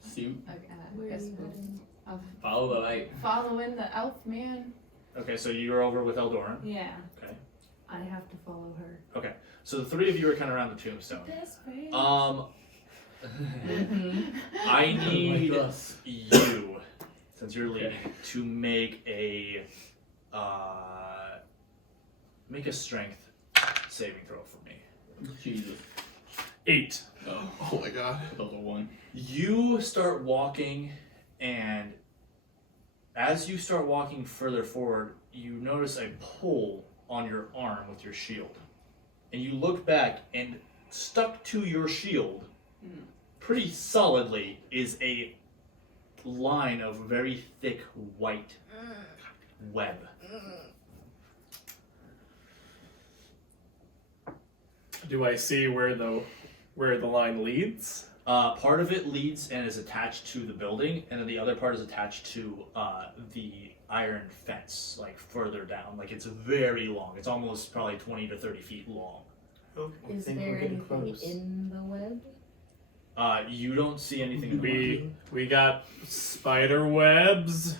suit. Okay, where I are guess you heading? I'll Follow the light. follow in the elf man. Okay, so you're over with Eldoran. Yeah. Okay. I have to follow her. So the three of you are kind of around the tombstone. Best friend. I need Like us. you, since you're Okay. leading, to make a strength saving throw for me. Jesus. 8. Oh, Oh my god. that was a 1. You start walking, and as you start walking further forward, you notice a pull on your arm with your shield. And you look back, and stuck to your shield, pretty solidly, is a line of very thick white web. Do I see where the line leads? Part of it leads and is attached to the building, and then the other part is attached to the iron fence, like further down. Like it's very long. It's almost probably 20 to 30 feet long. Okay, I Is think there we're getting anything close. in the web? You don't see anything in the web. We got spider webs.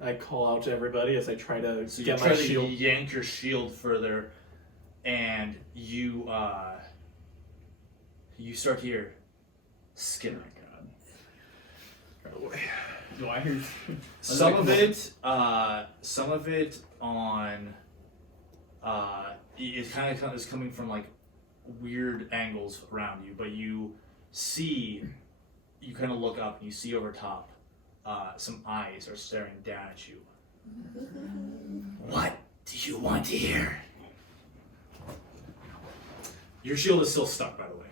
I call out to everybody as I try to So you get try my to shield. yank your shield further, and you start to hear skittering. Do I hear? Some of it on it kind of is coming from like weird angles around you, but you kind of look up and you see over top some eyes are staring down at you. What Do you want to hear? Your shield is still stuck, by the way.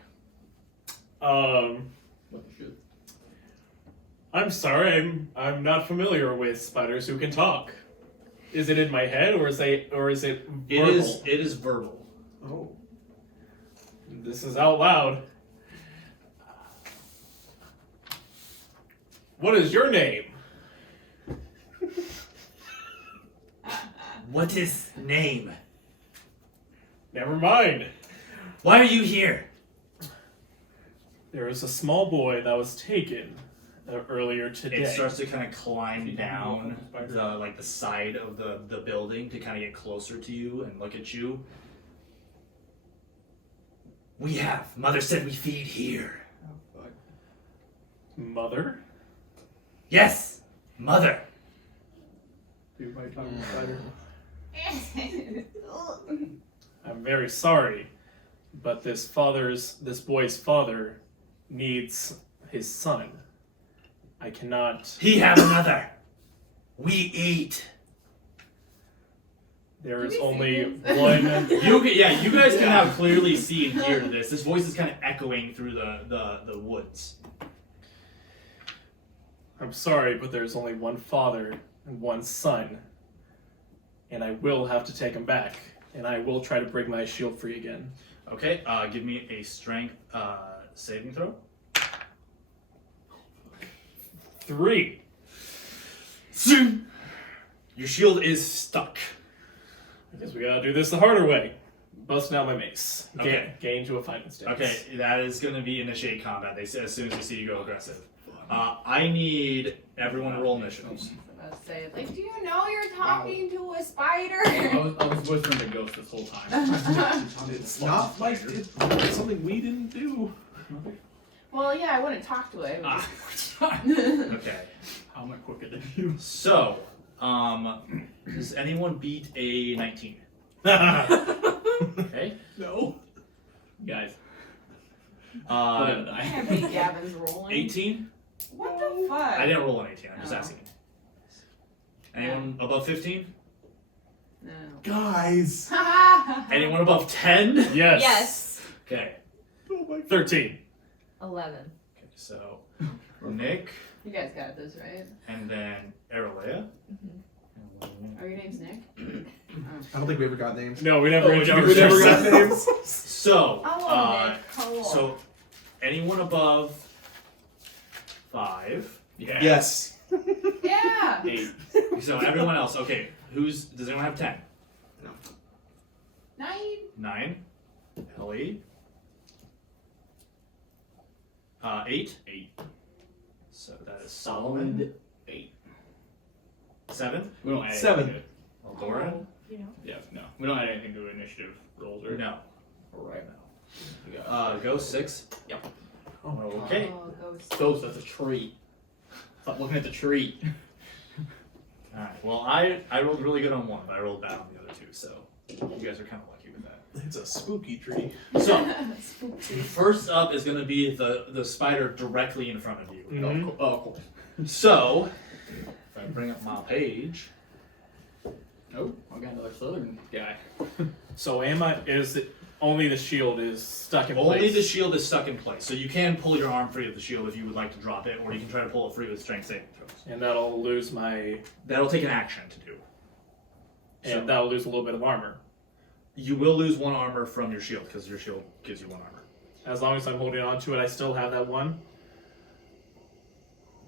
What the shit? I'm sorry, I'm not familiar with spiders who can talk. Is it in my head or is it verbal? It is verbal. Oh. This is out loud. What is your name? What is name? Never mind. Why are you here? There is a small boy that was taken earlier today. It starts to kind of climb down the side of the building to kind of get closer to you and look at you. We have. Mother said we feed here. Oh, fuck. Mother? Yes, Mother. Dude, my tongue spider. I'm very sorry, but this boy's father needs his son. I cannot. He have another. We eat. There is Can we only see one. You guys can now clearly see and hear this. This voice is kind of echoing through the woods. I'm sorry, but there's only one father and one son, and I will have to take him back, and I will try to break my shield free again. Okay, give me a strength saving throw. 3. Your shield is stuck. I guess we gotta do this the harder way. Busting out my mace. Okay. Gain to a fighting stance. Okay, that is going to be initiate combat. They say as soon as they see you go aggressive. I need everyone to roll initiatives. I was say, like, do you know you're talking to a spider? I was whispering to Ghost this whole time. It's not like it's something we didn't do. Well, yeah, I wouldn't talk to it. Okay. How am I quicker than you? So, does anyone beat a 19? Okay. No. Guys. Uh, I can't believe Gavin's rolling. 18? What the fuck? I didn't roll an 18. I'm just Oh. asking. Anyone above 15? No. Guys. Anyone above 10? Yes. Yes. Okay. 13. 11. Okay. So, Nick, You guys got this, right? and then Aralea. Oh, your name's Nick? I don't think we ever got names. No, we never Oh, we introduced We never got ourselves. names. So, Oh, Nick. Cool. so anyone above 5? Yeah. Yes. yeah. 8. So everyone else. Okay. Does anyone have 10? 9. 9. Ellie. 8. 8. So that is Solomon. 8. 7. We don't add 7. anything Eldora. You know. to, yeah, no. We don't add anything to initiative rolls, or No. Alright. We got Ghost 6. Yep. Okay. Oh, ghost. Ghost, that's a tree. Stop looking at the tree. All right. Well, I rolled really good on one, but I rolled bad on the other 2. So you guys are kind of lucky with that. It's a spooky tree. So Spooky. first up is going to be the spider directly in front of you. Mhm. Oh, cool. So if I bring up my page. Oh, I got another southern guy. So is it only the shield is stuck in place? Only the shield is stuck in place, so you can pull your arm free of the shield if you would like to drop it, or you can try to pull it free with strength saving throws. And that'll lose That'll take an action to do. and that'll lose a little bit of armor. You will lose 1 armor from your shield because your shield gives you 1 armor. As long as I'm holding on to it, I still have that 1.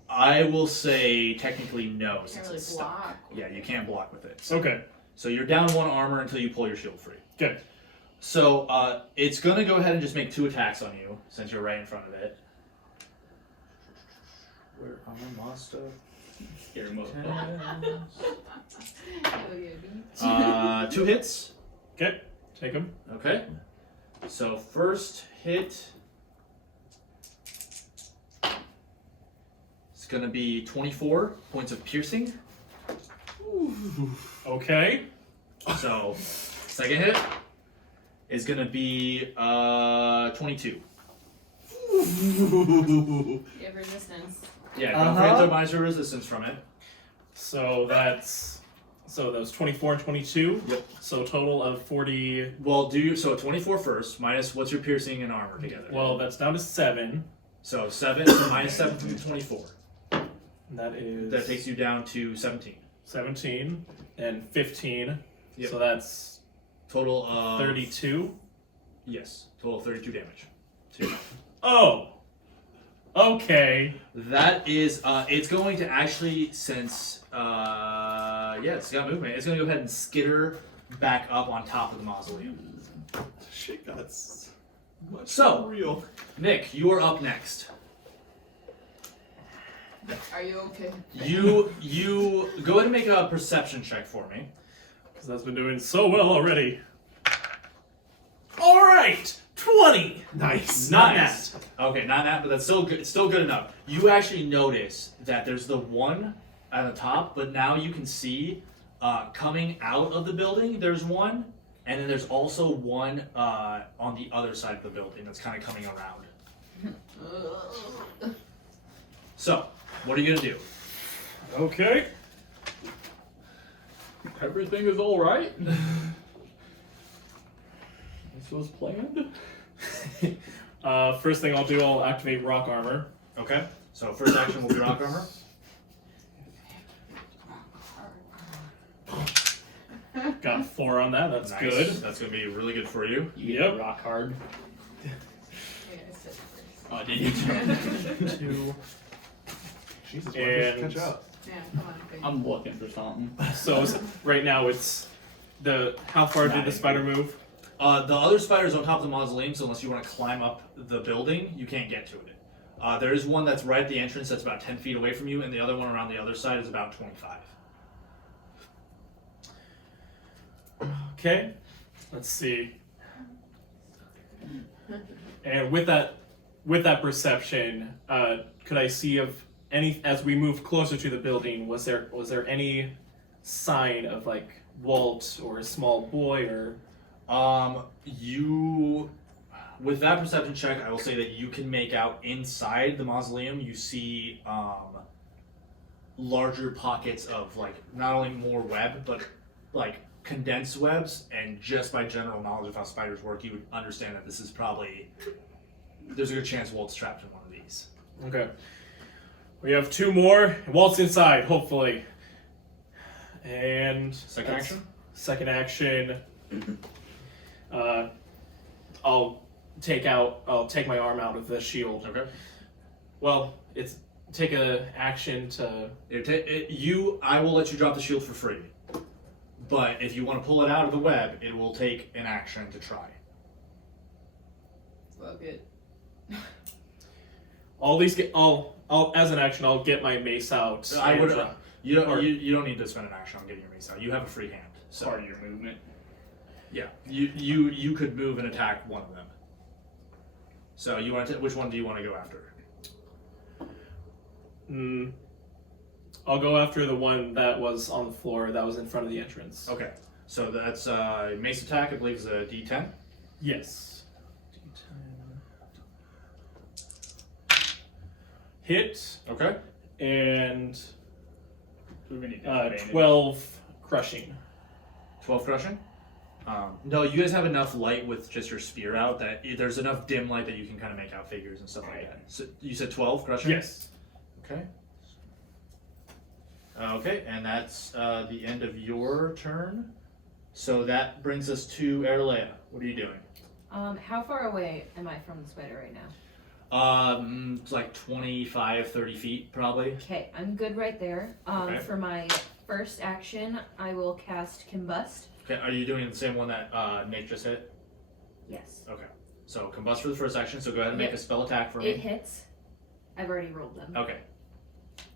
I will say technically no, Can't since really it's stuck. block. Yeah, you can't block with it. So, Okay. so you're down 1 armor until you pull your shield free. Good. So it's gonna go ahead and just make 2 attacks on you since you're right in front of it. Where armor master? Scary motherfucker. 2 hits. Okay. Take him. Okay. So first hit. It's gonna be 24 points of piercing. Okay. So second hit is gonna be 22. You have resistance. Yeah, don't forget to minus your resistance from it. So that's So that was 24 and 22. Yep. So total of 40. Well, so 24 first, minus what's your piercing and armor together? Well, that's down to 7. So 7, so minus 7 from 24. That is. That takes you down to 17. 17 and 15. Yep. So that's Total of 32. Yes, total of 32 damage. So you're- Oh. Okay. That is, it's going to actually, since, yeah, it's got movement, it's going to go ahead and skitter back up on top of the mausoleum. Shit got much So- more real. Nick, you are up next. Are you okay? You go ahead and make a perception check for me. Because that's been doing so well already. All right. 20. Nice. Not nice. that. Okay, not that, but that's still good. It's still good enough. You actually notice that there's the one at the top, but now you can see coming out of the building. There's one, and then there's also one on the other side of the building that's kind of coming around. So, what are you gonna do? Okay. Everything is all right. This was planned. First thing I'll do, I'll activate rock armor. Okay. So first action will be rock armor. Got 4 on that. That's Nice. good. That's gonna be really good for you. You Yep. get rock hard. Yeah, I said first. Oh, did you? 2. Jesus, why did you And- catch up? Yeah, come on, baby. I'm looking for something. So right now it's the. How far did the spider move? The other spider's on top of the mausoleum, so unless you want to climb up the building, you can't get to it. There is one that's right at the entrance that's about 10 feet away from you, and the other one around the other side is about 25. Okay. Let's see. And with that perception, could I see of any as we move closer to the building? Was there any sign of like Walt or a small boy or? You, with that perception check, I will say that you can make out inside the mausoleum. You see larger pockets of like not only more web, but like condensed webs. And just by general knowledge of how spiders work, you would understand that this is probably there's a good chance Walt's trapped in one of these. Okay. We have 2 more. Walt's inside, hopefully. And Second action. Second action. I'll take my arm out of the shield. Okay. Well, it's take a action to. I will let you drop the shield for free. But if you want to pull it out of the web, it will take an action to try. Fuck it. I'll as an action I'll get my mace out. I and would. drop. You don't. Or- You don't need to spend an action on getting your mace out. You have a free hand. So Part of your movement. yeah, you could move and attack one of them. So you want to? Which one do you want to go after? I'll go after the one that was on the floor that was in front of the entrance. Okay. So that's mace attack. I believe is a D10. Yes. Hit Okay. and We're gonna need advantage. 12 crushing. 12 crushing. No, you guys have enough light with just your spear out that there's enough dim light that you can kind of make out figures and stuff like that. So you said 12 crushing? Yes. Okay. Okay, and that's the end of your turn. So that brings us to Erlea. What are you doing? How far away am I from the spider right now? It's like 25, 30 feet probably. Okay, I'm good right there. Okay. For my first action, I will cast Combust. Okay, are you doing the same one that Nate just hit? Yes. Okay. So combust for the first action, so go ahead and make Yep. a spell attack for It me. hits. I've already rolled them. Okay.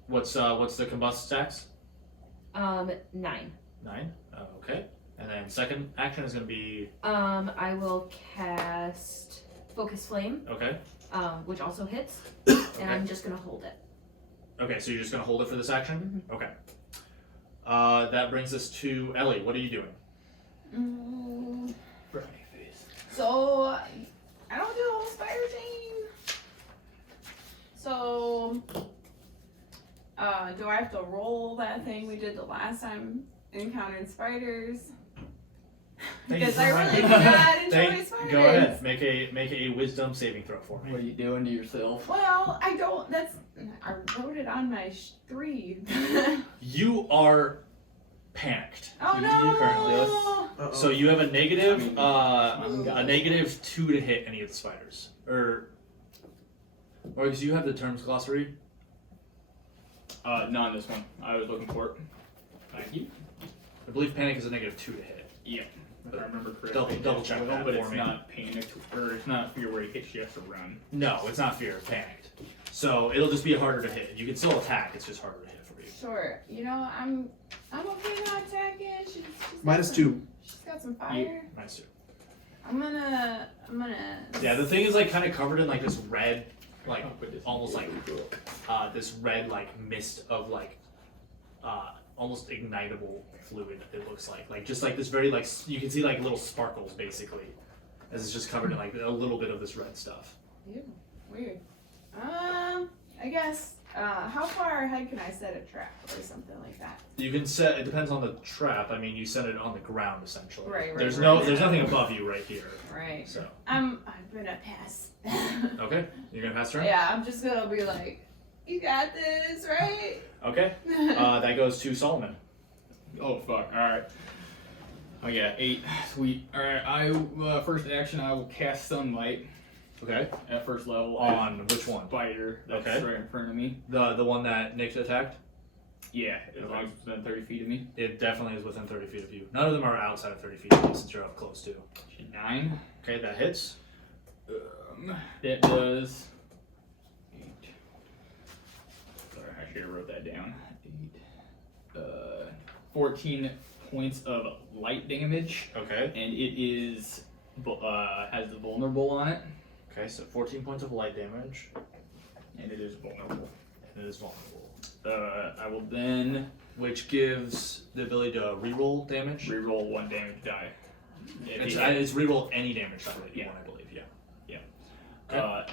What's the combust stacks? 9. 9. Okay. And then second action is gonna be I will cast Focus Flame, okay. which also hits, Okay. and I'm just gonna hold it. Okay, so you're just gonna hold it for this action? Mm-hmm. Okay. That brings us to Ellie. What are you doing? So, I don't do the whole spider thing. So, do I have to roll that thing we did the last time encountered spiders. Thank you Because for I really reminding do me. not enjoy spiders. Go ahead. Make a wisdom saving throw for What are me. you doing to yourself? Well, I don't. I wrote it on my 3. You are panicked. Oh You no! So you have a negative, I'm a negative 2 to hit any of the spiders, or because you have the terms glossary. Not on this one. I was looking for it. Thank you. I believe panic is a negative 2 to hit. Yeah. If I remember correctly. Double check Well, that but for it's me. not panicked, or it's not fear where he hits you, you have to run. No, it's not fear, it's panicked. So it'll just be harder to hit. You can still attack. It's just harder to hit for you. Sure. You know, I'm okay not attacking. She's Minus 2. She's got some fire. Nice. I'm gonna. Yeah, the thing is like kind of covered in like this red, like I'll put this in almost here. like this red like mist of like almost ignitable fluid. It looks like just like this very like you can see like little sparkles basically, as it's just covered in like a little bit of this red stuff. Ew, weird. I guess. How far ahead can I set a trap or something like that? You can set. It depends on the trap. I mean, you set it on the ground essentially. Right, There's right, there's right. nothing above you right here. Right. So I'm gonna pass. okay, you're gonna pass turn. Yeah, I'm just gonna be like, you got this, right? Okay. That goes to Solomon. Oh fuck! All right. Oh yeah, 8. Sweet. All right. I first action I will cast sunlight Okay. at first level On which one? spider that's Okay. right in front of me. The one that Nick attacked. Yeah, as long as it's within 30 feet of me. It definitely is within 30 feet of you. None of them are outside of 30 feet of you since you're up close too. 9. Okay, that hits. That does 8. Sorry, I should have wrote that down. 8. 14 points of light damage, Okay. and it is has the vulnerable on it, Okay, so 14 points of light damage, and it is vulnerable. and it is vulnerable. I will then Which gives the ability to reroll damage. reroll 1 damage die. If he It's reroll any damage die that you Yeah. want, I believe. Yeah.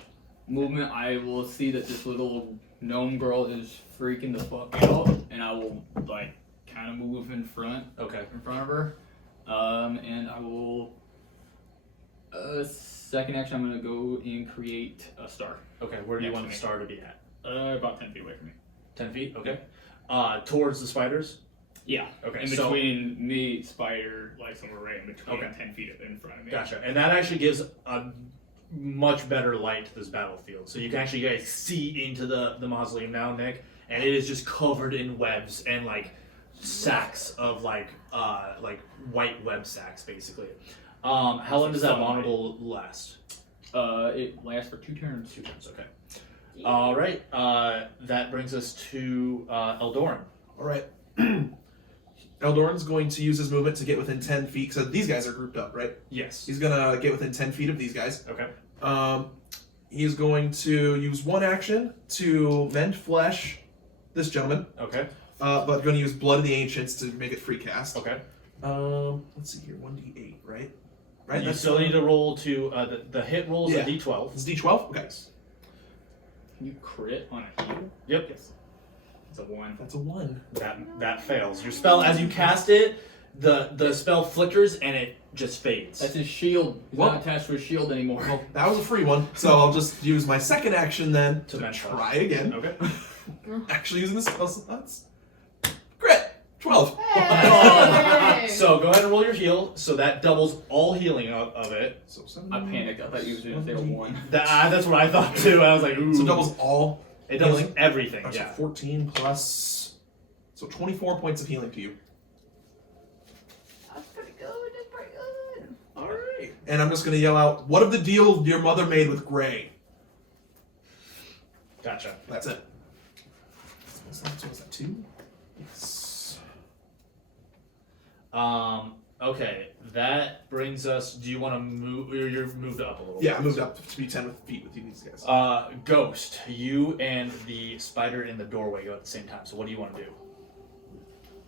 movement, I will see that this little gnome girl is freaking the fuck out, and I will like kind of move in front Okay. of her, and I will. Second action, I'm gonna go and create a star. Okay. Where do you Next want to the me. star to be at? About 10 feet away from me. 10 feet. Okay. Towards the spiders. Yeah. Okay. In So between me, spider, like somewhere right in between, Okay. 10 feet in front of me. gotcha. And that actually gives a much better light to this battlefield. So you can actually guys see into the mausoleum now, Nick, and it is just covered in webs and like sacks of like white web sacks basically. How long does that Sunlight. vulnerable last? It lasts for 2 turns. 2 turns. Okay. All right. That brings us to Eldoran. All right. Eldoran's going to use his movement to get within 10 feet. So these guys are grouped up, right? Yes. He's going to get within 10 feet of these guys. Okay. He's going to use one action to mend flesh this gentleman, Okay. but going to use Blood of the Ancients to make it free cast. Okay. Let's see here, 1d8, right? Right. You That's still need to roll to the hit rolls Yeah. a d12. It's d12. Okay. Can you crit on a heal? Yep. Yes. It's a 1. That's a 1. That fails. Your spell, as you cast it, the spell flickers and it just fades. That's his shield. He's What? not attached to his shield anymore. Well, that was a free one, so I'll just use my second action then To to mend flesh. try again. Okay. Actually using the spell slots. Crit! 12. Hey! So go ahead and roll your heal. So that doubles all healing of it. So I panicked. I thought you was going to say a 1. That's what I thought too. I was like, ooh. So doubles all. It doubles healing? everything. So Yeah. 14 plus. So 24 points of healing to you. That's pretty good. That's pretty good. Alright. And I'm just going to yell out, what of the deal your mother made with Gray? Gotcha. That's it. What's that, 2? Yes. Okay. That brings us. Do you want to move? You're moved up a little. Yeah, bit. I moved up to be 10 feet with you these guys. Ghost, you and the spider in the doorway go at the same time. So what do you want to do?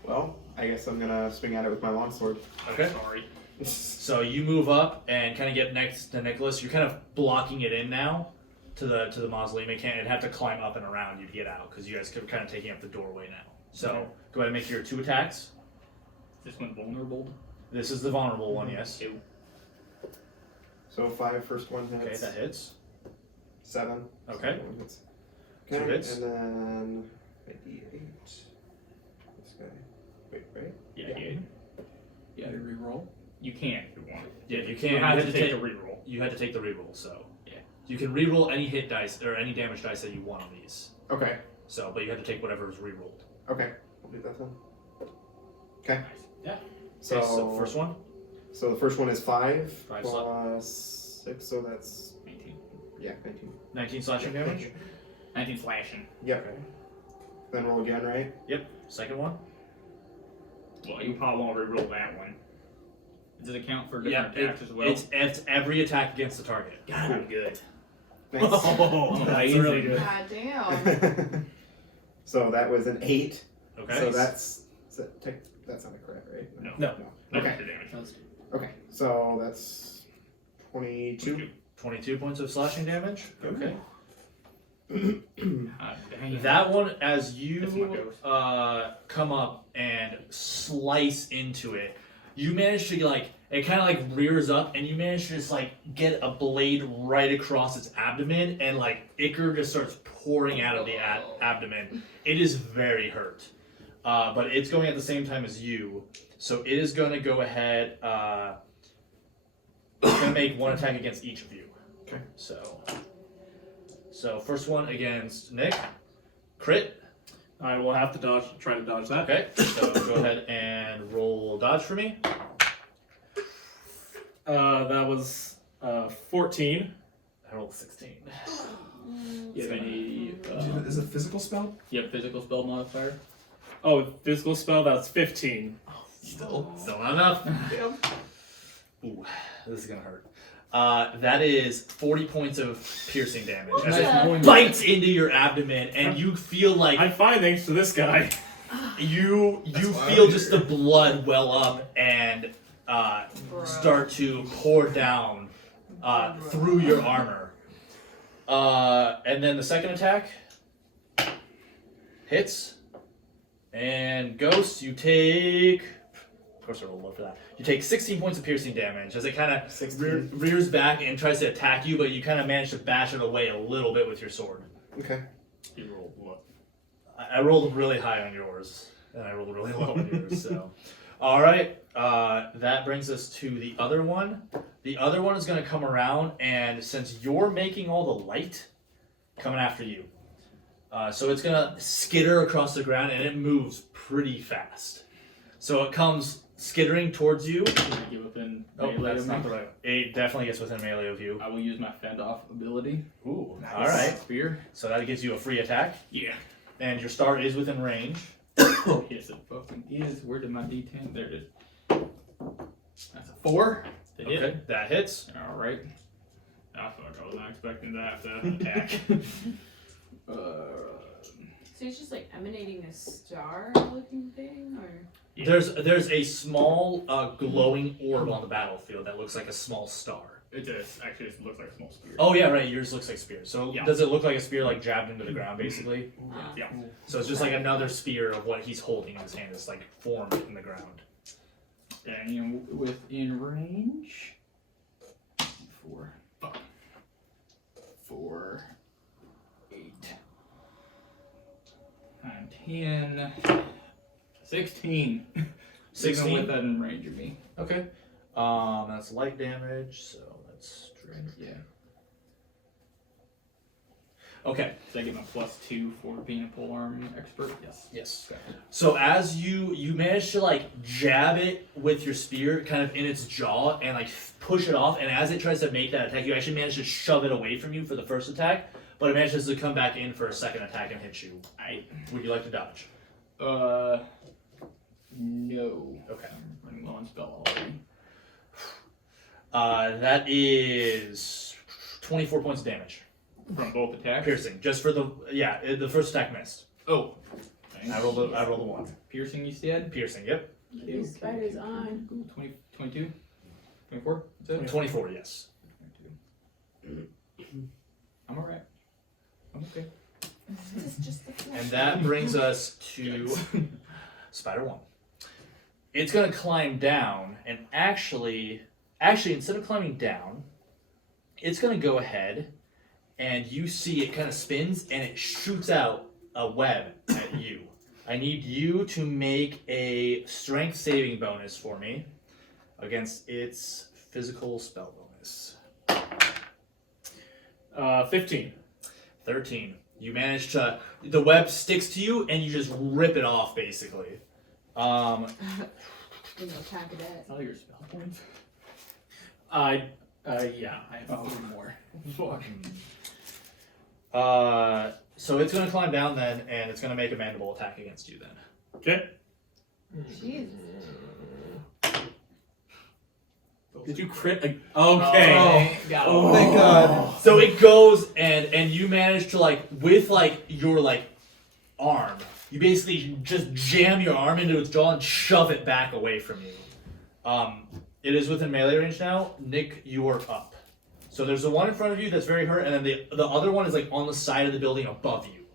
Well, I guess I'm gonna swing at it with my longsword. Okay. Sorry. So you move up and kind of get next to Nicholas. You're kind of blocking it in now to the mausoleum. It'd have to climb up and around you to get out because you guys are kind of taking up the doorway now. So Okay. go ahead and make your 2 attacks. This one's vulnerable. This is the vulnerable one, yes. Ew. So 5 first one Okay, hits. that hits. 7. Okay. Second one hits. Two Okay, hits. and then a D8. This guy. Wait, right? Yeah, Yeah. you, Yeah, to reroll. you can if you want. Yeah, you You can. have You to take a reroll. You had to take the reroll, so Yeah. you can reroll any hit dice or any damage dice that you want on these. Okay. So, but you have to take whatever is rerolled. Okay. We'll do that then. Okay. Yeah. So, Okay, so first one. So the first one is 5 Five plus 6, so that's 19. 19. 19 slashing damage. 19 slashing. Yep. Okay. Then roll again, right? Yep. Second one. Well, you probably won't reroll that one. Does it count for Yeah, different attacks as well? it's every attack against the target. God, I'm good. Nice. Oh, that's Amazing. really good. God damn. So that was an 8. Okay. So that's that's not a crit, right? No. No. No Okay. extra damage. Okay. So that's 22. 22 points of slashing damage. Okay. God dang. That one, as That's my you ghost. come up and slice into it, you manage to like it kind of like rears up, and you manage to just like get a blade right across its abdomen, and like ichor just starts pouring out of the abdomen. It is very hurt, but it's going at the same time as you, so it is going to go ahead. It's going to make one attack against each of you. Okay. So first one against Nick, crit. I will have to try to dodge that. Okay, so go ahead and roll dodge for me. That was 14. I rolled 16. You have any Is it a physical spell? you have physical spell modifier? Oh, physical spell, that's 15. Still. Still not enough. Ooh, this is gonna hurt. That is 40 points of piercing damage as it bites into your abdomen, and you feel like I'm fine thanks to this guy. you why feel I'm just here. the blood well up and start to pour down through your armor. And then the second attack hits, and Ghost, you take. Of course, I rolled low for that. You take 16 points of piercing damage as it kind of 16. rears back and tries to attack you, but you kind of manage to bash it away a little bit with your sword. Okay. You rolled what? I rolled really high on yours, and I rolled really low on yours. So, all right, that brings us to the other one. The other one is going to come around, and since you're making all the light, coming after you, so it's going to skitter across the ground, and it moves pretty fast. So it comes skittering towards you. Can I get within Oh, melee that's of not me? the right one. It definitely gets within melee of you. I will use my fend off ability. Ooh, all right. Spear. So that gives you a free attack, Yeah. and your star is within range. Yes, it fucking is. Where did my D10? There it is. That's a 4. Did Okay, it? that hits. All right. Ah, fuck. I was not expecting that to attack. So it's just like emanating a star-looking thing, or Yeah. There's a small glowing orb on the battlefield that looks like a small star. It does. Actually, it looks like a small spear. Oh yeah, right. Yours looks like spear. So Yeah. does it look like a spear like jabbed into the ground, basically? Yeah. So it's just like another spear of what he's holding in his hand. It's like formed in the ground. And within range. 4. Fuck. 4. 8. 9, 10. 16. 16? Even with that in range of me. Okay. That's light damage. So that's strength. Yeah. Okay. So I get my +2 for being a polearm expert. Yes. Yes. So as you manage to like jab it with your spear kind of in its jaw and like push it off, and as it tries to make that attack, you actually manage to shove it away from you for the first attack, but it manages to come back in for a second attack and hit you. Would you like to dodge? No. Okay. I'm running low on spell already. That is 24 points of damage. From both attacks? Piercing. Just for the the first attack missed. Oh. I rolled a 1. Piercing, you said? Piercing, yep. these spiders on. 20, 22? 24? Is that 24, yes. 22. I'm alright. I'm okay. This is just the And that brings us to Spider 1. it's gonna climb down, and actually, instead of climbing down, it's gonna go ahead, and you see it kind of spins, and it shoots out a web at you. I need you to make a strength saving bonus for me against its physical spell bonus. 15. 13. You manage to, the web sticks to you, and you just rip it off, basically. Didn't attack of that. All your spell points. Yeah, I have 3 more. Fuck. So it's gonna climb down then, and it's gonna make a mandible attack against you then. Okay. Jesus. Did you crit? Okay. Oh, Thank God. So it goes, and you manage to, like, with, like, your, like, arm, you basically just jam your arm into its jaw and shove it back away from you. It is within melee range now. Nick, you are up. So there's the one in front of you that's very hurt, and then the other one is, like, on the side of the building above you.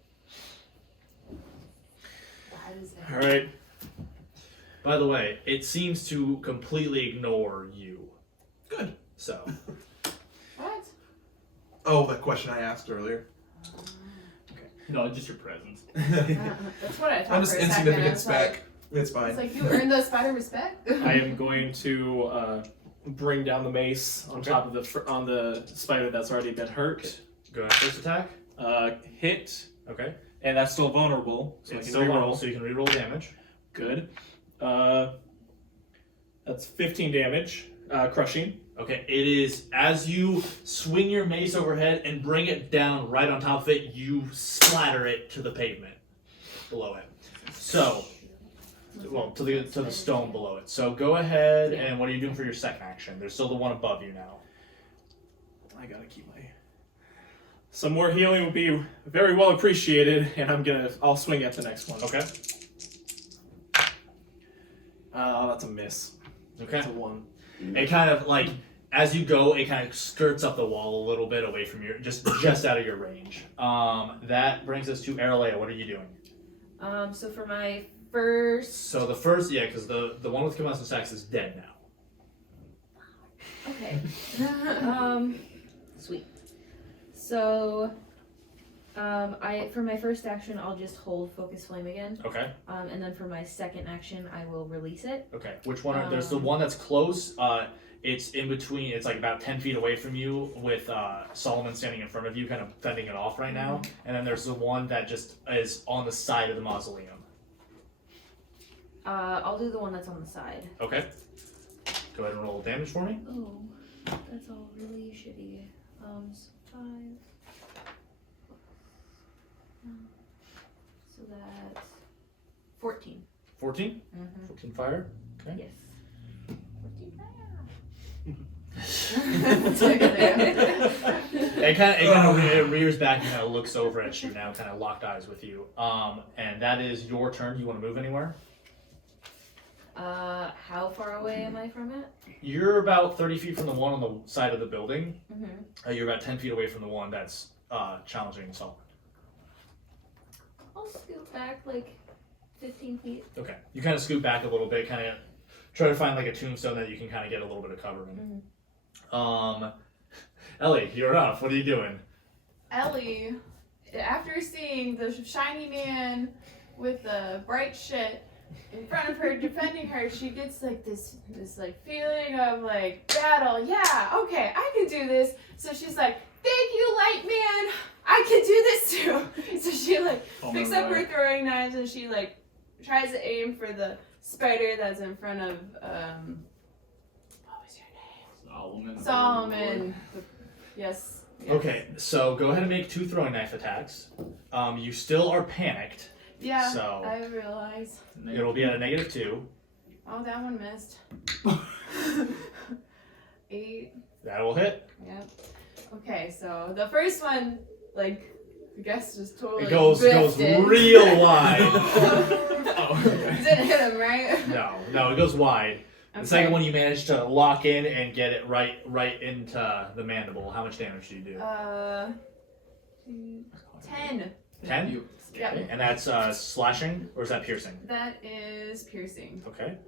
All right. By the way, it seems to completely ignore you. Good. So, What? Oh, that question I asked earlier. No, just your presence. That's what I thought. I'm just for a second. insignificant I was like- spec. It's fine. It's like you earned the spider respect. I am going to bring down the mace on top of on the spider that's already been hurt. go ahead, first attack. Hit, Okay. and that's still vulnerable, so It's I still can vulnerable, reroll. so you can reroll damage. Good. That's 15 damage, crushing. Okay, it is as you swing your mace overhead and bring it down right on top of it, you splatter it to the pavement below it. So, well, to the stone below it. So go ahead, and what are you doing for your second action? There's still the one above you now. I gotta keep my. Some more healing would be very well appreciated, and I'll swing at the next one. Okay. That's a miss. Okay. That's a 1. It kind of like as you go, it kind of skirts up the wall a little bit away from your just out of your range. That brings us to Aralea. What are you doing? So for my first. So the first, yeah, because the one with Combustion Stacks is dead now. Okay. Sweet. So, for my first action, I'll just hold Focus Flame again. Okay. And then for my second action, I will release it. Okay. Which one? There's the one that's close. It's in between. It's like about 10 feet away from you, with Solomon standing in front of you, kind of fending it off right now. And then there's the one that just is on the side of the mausoleum. I'll do the one that's on the side. Okay. Go ahead and roll damage for me. Oh, that's all really shitty. So 5. So that's 14. 14. Mm-hmm. 14 fire. Okay. Yes. 14 It rears back and kind of looks over at you now, kind of locked eyes with you. And that is your turn. You want to move anywhere? How far away am I from it? You're about 30 feet from the one on the side of the building. Mm-hmm. You're about 10 feet away from the one that's challenging Solomon. I'll scoot back like 15 feet. Okay. You kind of scoot back a little bit, kind of try to find like a tombstone that you can kind of get a little bit of cover in. Mm-hmm. Ellie, you're up. What are you doing? Ellie, after seeing the shiny man with the bright shit in front of her defending her, she gets like this like feeling of like battle. Yeah, okay, I can do this. So she's like, thank you, light man. I can do this too. So she like picks up her throwing knives and she like tries to aim for the spider that's in front of what was your name? Solomon. Yes. Okay, so go ahead and make 2 throwing knife attacks. You still are panicked. Yeah, So I realize. it'll be at a -2. Oh, that one missed. 8. That will hit. Yep. Okay, so the first one, like, the guest just totally It goes biffed it. real wide. Didn't hit him, right? No, it goes wide. The Okay. second one you managed to lock in and get it right into the mandible. How much damage do you do? 10. 10? Yep. Okay, and that's slashing, or is that piercing? That is piercing. Okay.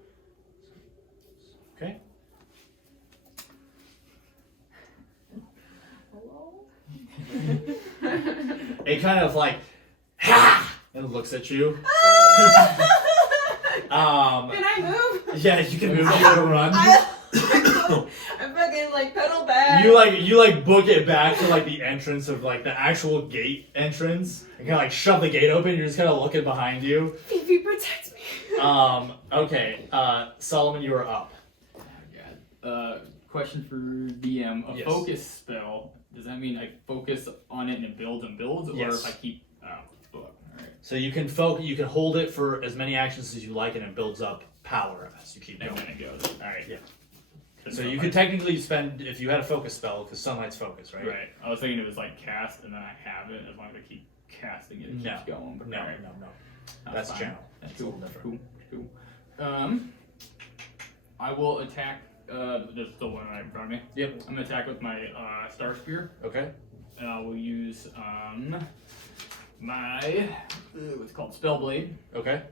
it kind of like, ha! And looks at you. Can I move? Yeah, you can move. You can run. I fucking like pedal back. You like book it back to like the entrance of like the actual gate entrance and kind of like shove the gate open. You're just kind of looking behind you. Fifi, protect me. Okay. Solomon, you are up. Oh, God. Question for DM. A Yes. focus spell, does that mean I focus on it and it builds and builds? Or Yes. if I keep. Oh, fuck. Alright. So you can you can hold it for as many actions as you like, and it builds up power as you keep And going. then it goes. Alright. Yeah. Couldn't So tell you if could technically spend if you had a focus spell because sunlight's focus, right? Right. I was thinking it was like cast and then I have it. As long as I keep casting it, it No. keeps going. But No, alright. no. That's fine. channel. That's It's a little different. Cool. I will attack. There's still one right in front of me. Yep. I'm gonna attack with my star spear, Okay. and I will use my what's it called Spellblade Okay.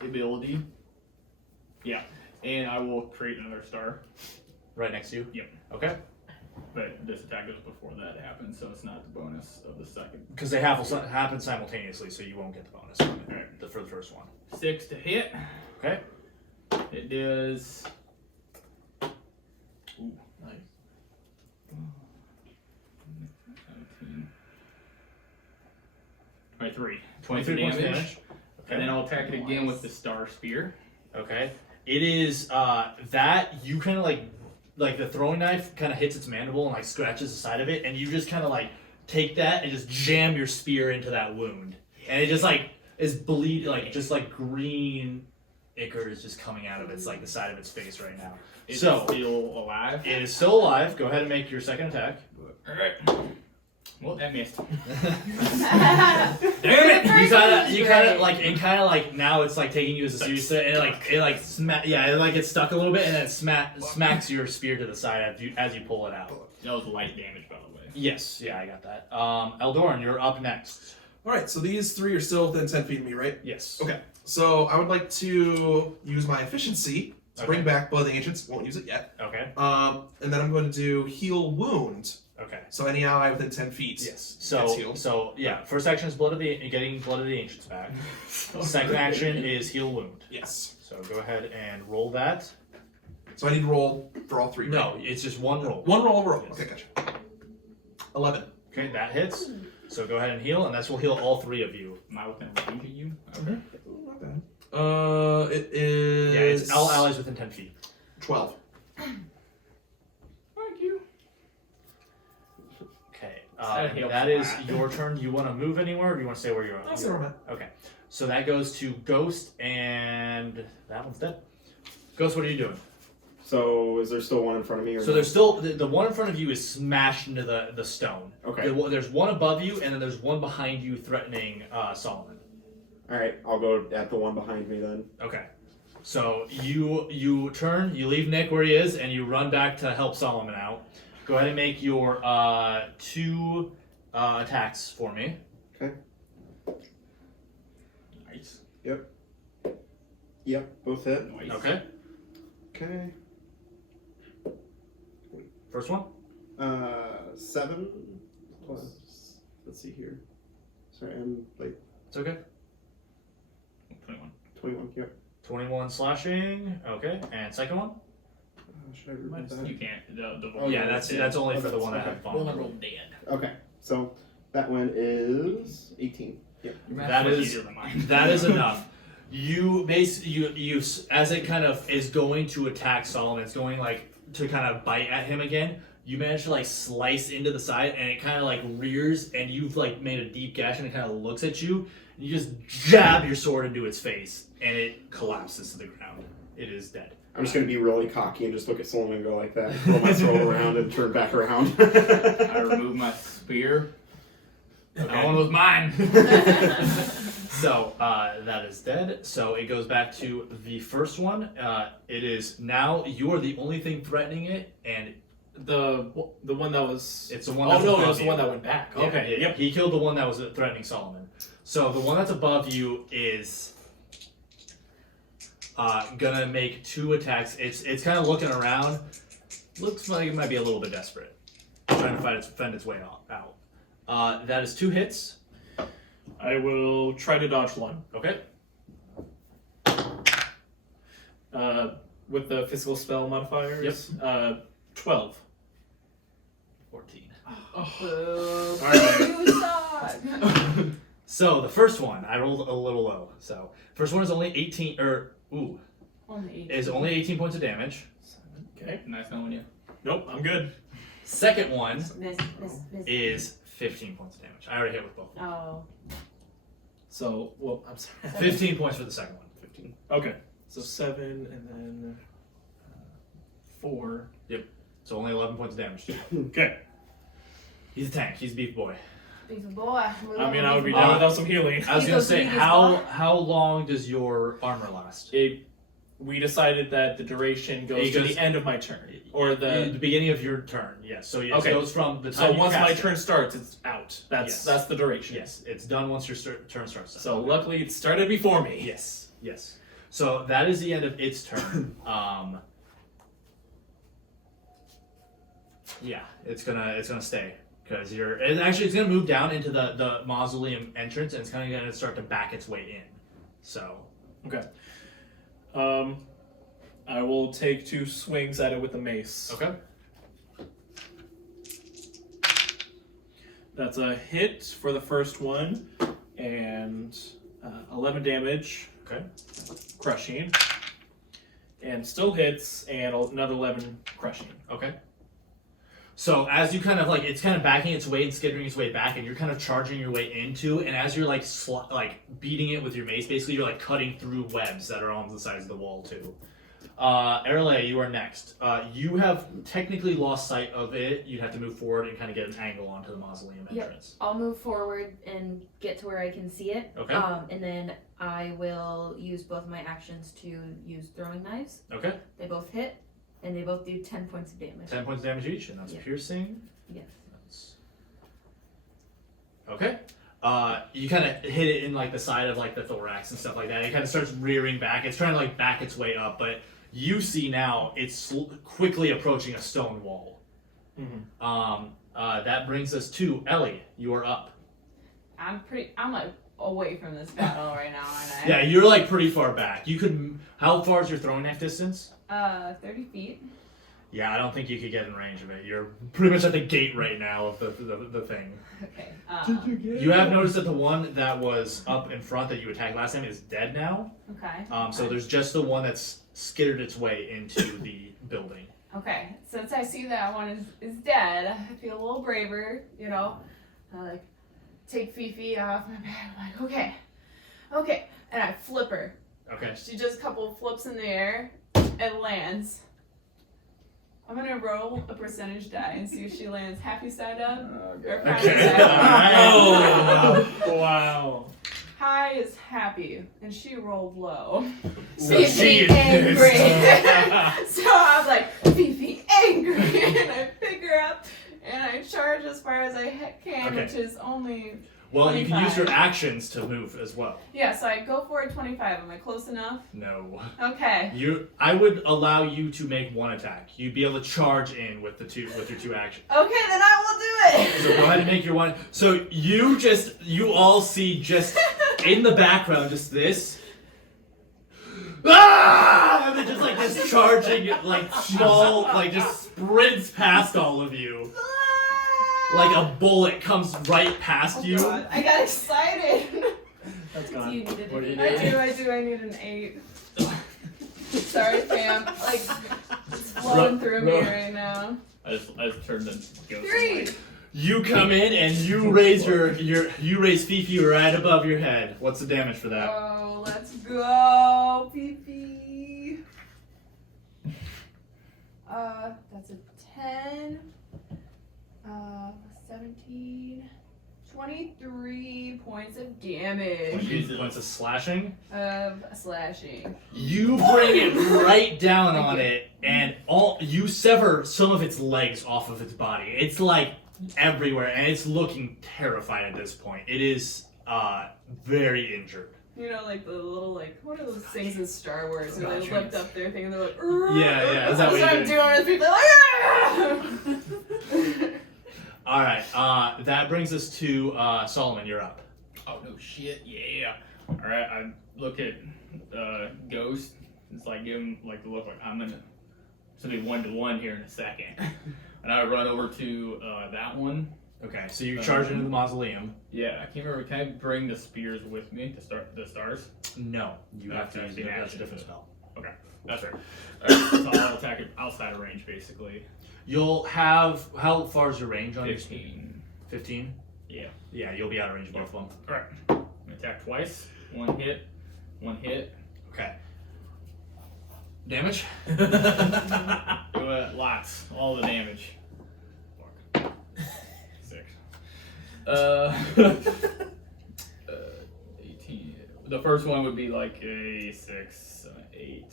ability. Yeah, and I will create another star. Right next to you. Yep. Okay. But this attack is before that happens, so it's not the bonus of the second. Because they happen simultaneously, so you won't get the bonus from it. Alright. For the first one. 6 to hit. Okay. It does. Ooh, nice. 17. 23. 23 points of damage. And then I'll attack it again with the star spear. Okay. It is that you kind of like the throwing knife kind of hits its mandible and like scratches the side of it, and you just kind of like take that and just jam your spear into that wound, and it just like is bleed like just like green ichor is just coming out of its like the side of its face right now. It's So still alive. it is still alive. Go ahead and make your second attack. Alright. Well, that missed. Damn it! You kind of like and kind of like now it's like taking you as a serious threat, and it gets stuck a little bit, and then it smacks your spear to the side as you pull it out. That was light damage, by the way. Yes, yeah, I got that. Eldoran, you're up next. Alright, so these three are still within 10 feet of me, right? Yes. Okay, so I would like to use my efficiency to bring Okay. back Blood of the Ancients. Won't use it yet. Okay. And then I'm going to do Heal Wound. Okay. So any ally within 10 feet. Yes. Gets healed. So yeah, first action is getting Blood of the Ancients back. Second action is Heal Wound. Yes. So go ahead and roll that. So I need to roll for all three. No, it's just one roll. One roll overall. Yes. Okay, gotcha. 11. Okay, that hits. So go ahead and heal, and this will heal all three of you. Am I within range of you? Okay. Ooh, not bad. It is. Yeah, it's all allies within 10 feet. 12. Thank you. Okay. That helps That a is lot. your turn. Do you want to move anywhere, or do you want to stay where you're at? I'll stay where I'm at. Okay. So that goes to Ghost, and that one's dead. Ghost, what are you doing? So is there still one in front of me? Or So no? there's still the one in front of you is smashed into the stone. Okay. There's one above you, and then there's one behind you threatening Solomon. All right, I'll go at the one behind me then. Okay. So you turn, you leave Nick where he is, and you run back to help Solomon out. Go ahead and make your 2 attacks for me. Nice. Yep, both hit. Nice. Okay. Okay. First one. 7 plus. Let's see here. Sorry, I'm like It's okay. 21. 21. Yep. 21 slashing. Okay. And second one. Should I repeat that? You can't. The Oh, yeah, yeah, that's only oh, for the that's- one that okay. had vulnerable vulnerable. dead. Okay, so that one is 18. Yep. Your math's That much is- easier than mine. That is enough. You as it kind of is going to attack Solomon, it's going like to kind of bite at him again. You manage to like slice into the side, and it kind of like rears, and you've like made a deep gash, and it kind of looks at you. And you just jab your sword into its face, and it collapses to the ground. It is dead. I'm just gonna be really cocky and just look at Solomon and go like that, throw my sword around and turn back around. I remove my spear. That one was mine. So that is dead. So it goes back to the first one. It is now you are the only thing threatening it, and The one that was. it's the one. Oh that's no, above it was the you. one that went back. Yeah, Okay. yeah, Yep. He killed the one that was threatening Solomon. So the one that's above you is gonna make 2 attacks. It's kind of looking around. Looks like it might be a little bit desperate, trying to fend its way out. That is 2 hits. I will try to dodge one. Okay. With the physical spell modifiers. 12. 14. Alright. You suck. So the first one, I rolled a little low. So first one is only 18, is only 18 points of damage. Okay. Nice knowing you. Nope, I'm good. Second one Miss. is 15 points of damage. I already hit with both. Oh. So, well, I'm sorry. 15 points for the second one. 15. Okay. So 7 and then 4. So only 11 points of damage. Okay. He's a tank. He's a beef boy. Beefy boy. I mean, I would be down without some healing. I was He gonna goes say, to the how long does your armor last? We decided that the duration goes It to goes- the end of my turn. Or the the... beginning of your turn. Yes. So it Okay. goes from the time So you once cast my it. turn starts, it's out. Yes. That's the duration. Yes, it's done once your turn starts. So luckily it started before me. Yes, yes. So that is the end of its turn. Yeah, it's gonna stay because it's gonna move down into the mausoleum entrance and it's kind of gonna start to back its way in. So Okay. I will take 2 swings at it with the mace. okay, That's a hit for the first one, and 11 damage. Okay. Crushing. And still hits, and another 11 crushing. okay. So as you kind of it's kind of backing its way and skittering its way back, and you're kind of charging your way into, and as you're beating it with your mace, basically you're cutting through webs that are on the sides of the wall too. Erle, you are next. You have technically lost sight of it. You'd have to move forward and kind of get an angle onto the mausoleum Yep. entrance. I'll move forward and get to where I can see it. Okay. And then I will use both of my actions to use throwing knives. Okay. They both hit, and they both do 10 points of damage. 10 points of damage each, and that's Yeah. piercing. Yes. Okay. You kind of hit it in the side of the thorax and stuff like that. It kind of starts rearing back. It's trying to back its way up, but you see now it's quickly approaching a stone wall. Mm-hmm. That brings us to Ellie. You are up. I'm away from this battle right now, aren't I? Yeah, you're pretty far back. You could. How far is your throwing knife distance? 30 feet. Yeah, I don't think you could get in range of it. You're pretty much at the gate right now of the thing. Okay. You have noticed that the one that was up in front that you attacked last time is dead now. Okay. So there's just the one that's skittered its way into the building. Okay. Since I see that one is dead, I feel a little braver, I take Fifi off my back. I'm okay. And I flip her. Okay. She just a couple of flips in the air and lands. I'm gonna roll a percentage die and see if she lands happy side up or happy Okay. side up. Oh, wow. High is happy, and she rolled low. So Fifi she is angry. pissed. So I was like, Fifi angry, and I pick her up and I charge as far as I can, Okay. which is only. Well, you can use your 25. actions to move as well. Yeah, so I go for a 25. Am I close enough? No. Okay. I would allow you to make one attack. You'd be able to charge in with your 2 actions. Okay, then I will do it. So go ahead and make your one. So you all see just in the background just this. Ah! And then just this charging small just sprints past all of you. Like a bullet comes right past you. God, I got excited. That's Do gone. you need a What do you defeat? do? I do. I need an 8. Sorry, fam. It's flowing through me right now. I just turned and go. 3. You come in and you raise you raise Fifi right above your head. What's the damage for that? Oh, let's go, Fifi. That's a 10. 17. 23 points of damage. Jesus. Points of slashing. Of slashing. You bring it right down on it, and you sever some of its legs off of its body. It's everywhere, and it's looking terrified at this point. It is very injured. You know, the little, what are those things in Star Wars where they Gotcha. lift up their thing and they're like, Yeah, is that that's what what you I'm did? doing with people All right, that brings us to Solomon. You're up. Oh no shit, yeah. Alright, I look at Ghost. It's like give him like the look like I'm gonna be 1-to-1 here in a second. And I run over to that one. Okay, so you charge into the mausoleum. Yeah, I can't remember. Can I bring the spears with me to start the stars? No, you have to Okay, use the that's a action. different spell. Okay, that's right. Alright, so I'll attack it outside of range basically. You'll have, how far is your range on your 15. 15? Yeah. Yeah, you'll be out of range of both of them. Alright. I'm gonna attack twice. One hit. Okay. Damage? Lots. All the damage. Fuck. 6. 18. The first one would be like a 6, 8,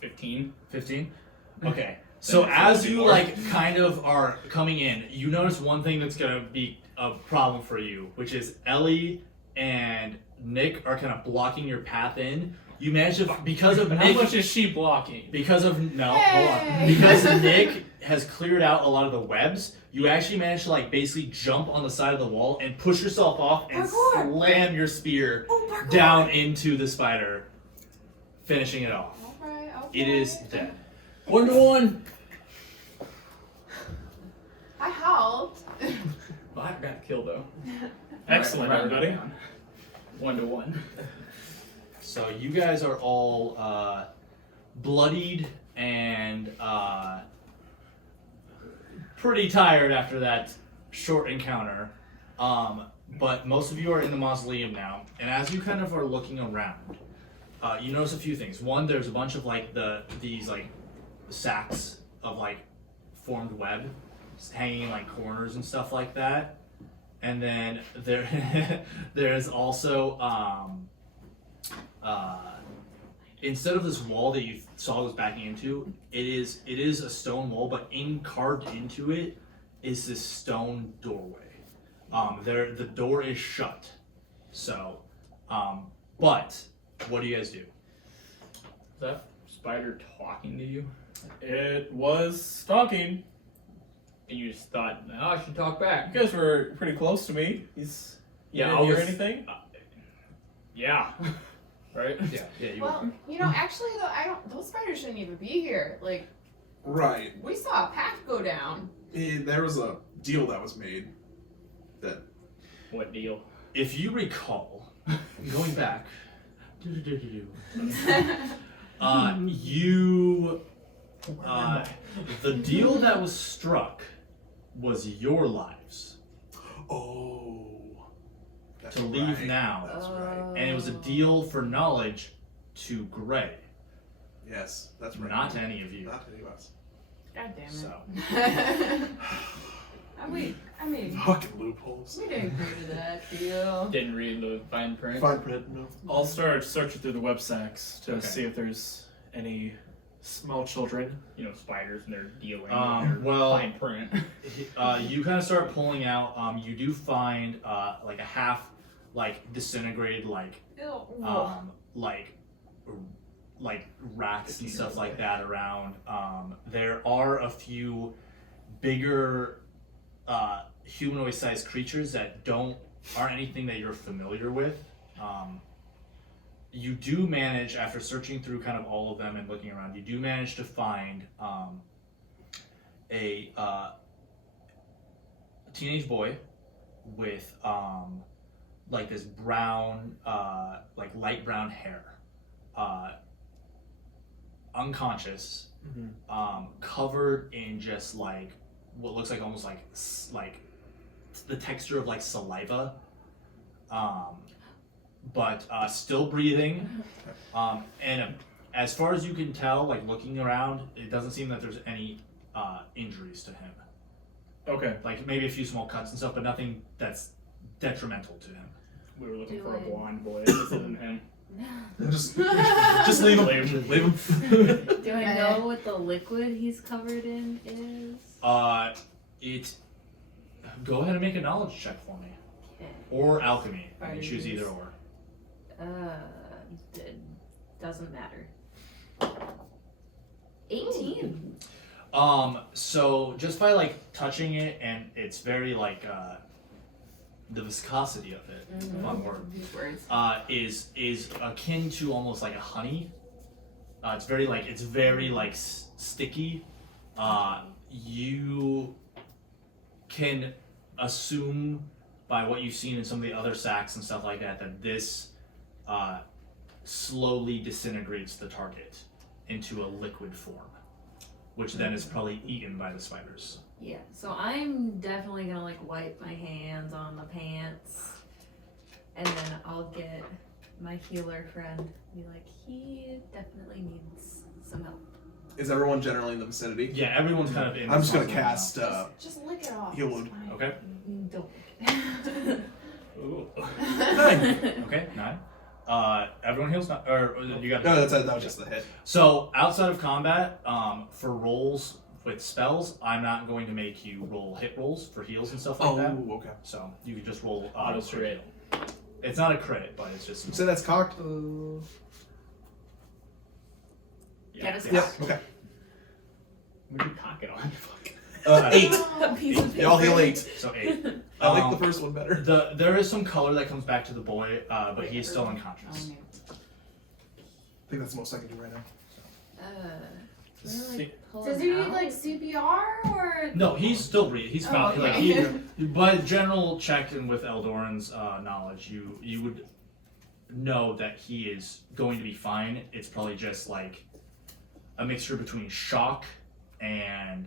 15. 15? Okay. So Then as it's you more. like kind of are coming in, you notice one thing that's gonna be a problem for you, which is Ellie and Nick are kind of blocking your path in. You manage to, because of How Nick, much is she blocking? because of no, hold Hey! on. Because Nick has cleared out a lot of the webs, you actually manage to like basically jump on the side of the wall and push yourself off and Parkour! slam your spear Oh, parkour! down into the spider, finishing it off. Okay. It is dead. 1-to-1. I helped. Well, I got the kill though. Excellent, Alright, everybody. 1-to-1. So you guys are all bloodied and pretty tired after that short encounter. But most of you are in the mausoleum now, and as you kind of are looking around, you notice a few things. One, there's a bunch of like these like sacks of like formed web hanging in like corners and stuff like that. And then there's also instead of this wall that you saw was backing into, it is a stone wall, but carved into it is this stone doorway. The door is shut. So, but what do you guys do? Is that spider talking to you? It was talking. And you just thought, oh, I should talk back. You guys were pretty close to me. You Yeah, didn't I hear was- anything? Yeah. Right? Yeah, you Well, actually though, those spiders shouldn't even be here. Like, Right. we saw a path go down. There was a deal that was made that What deal? if you recall, going back, the deal that was struck was your lives that's to leave right. now, That's right. and it was a deal for knowledge to Gray, Yes, that's right. not to any of you. Not any of us. God damn it. So I mean, Fucking loopholes. we didn't agree to that deal. Didn't read the fine print. Fine print, no. I'll start searching through the web sacks to Okay. see if there's any small children. You know, spiders and they're dealing. Um, with well- fine print. you kind of start pulling out. You do find like a half, like disintegrated, like like rats and stuff like that around. There are a few bigger humanoid-sized creatures that aren't anything that you're familiar with. You do manage, after searching through kind of all of them and looking around, you do manage to find a teenage boy with like this brown, like light brown hair, unconscious, covered in just like what looks like almost like the texture of like saliva, but still breathing, and as far as you can tell, like looking around, it doesn't seem that there's any injuries to him. Okay. Like maybe a few small cuts and stuff, but nothing that's detrimental to him. We were looking Do for a I- blonde boy. This isn't him. Just leave him. Leave him. Leave him. Do I know what the liquid he's covered in is? Go ahead and make a knowledge check for me, Okay. or alchemy. You can choose Fighters. either or. Doesn't matter. 18. So just by like touching it, and it's very like the viscosity of it, fun word, These words. is akin to almost like a honey. It's very sticky. You can assume by what you've seen in some of the other sacks and stuff like that that this slowly disintegrates the target into a liquid form, which then is probably eaten by the spiders. Yeah, so I'm definitely gonna like wipe my hands on the pants, and then I'll get my healer friend. Be like, he definitely needs some help. Is everyone generally in the vicinity? Yeah, everyone's kind of in. I'm just gonna puzzle now. cast Just lick it off. heal it's wound. fine. Okay. Don't. Ooh. 9. Okay. 9. Everyone heals now, or you got. No, that was just the hit. So outside of combat, for rolls with spells, I'm not going to make you roll hit rolls for heals and stuff like that. Okay. So you can just roll Auto for crit. heal. It's not a crit, but it's just. So that's cocked. Get us Yep. Okay. What are you cocking on? Fuck. 8. A piece of Y'all heal 8. So 8. I like the first one better. There is some color that comes back to the boy, but he's still unconscious. I think that's the most I can do right now. Can I, like, pull Does him he need out? like CPR or? No, he's still breathing. He's fine. Oh, Like okay. by general check and with Eldoran's knowledge, you would know that he is going to be fine. It's probably just like a mixture between shock and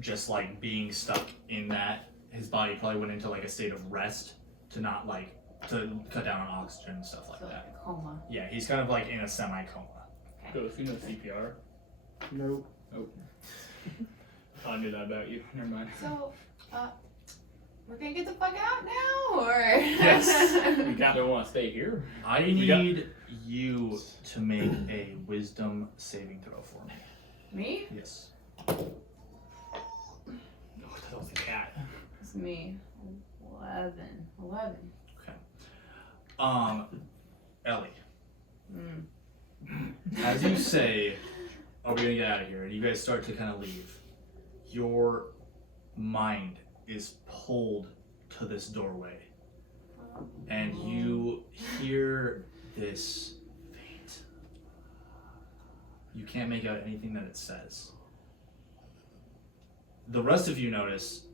just like being stuck in that. His body probably went into like a state of rest to not like to cut down on oxygen and stuff like So that. like a coma. Yeah, he's kind of like in a semi-coma. Ghost, you know CPR? Nope. I knew that about you. Never mind. So, we're gonna get the fuck out now, or? Yes. We kind of want to stay here. I We got- need you to make a wisdom saving throw for me. Me? Yes. Oh, that was a cat. It's me. 11. Ellie, Mm. as you say, are we gonna get out of here? And you guys start to kind of leave. Your mind is pulled to this doorway, and you hear this faint. You can't make out anything that it says. The rest of you notice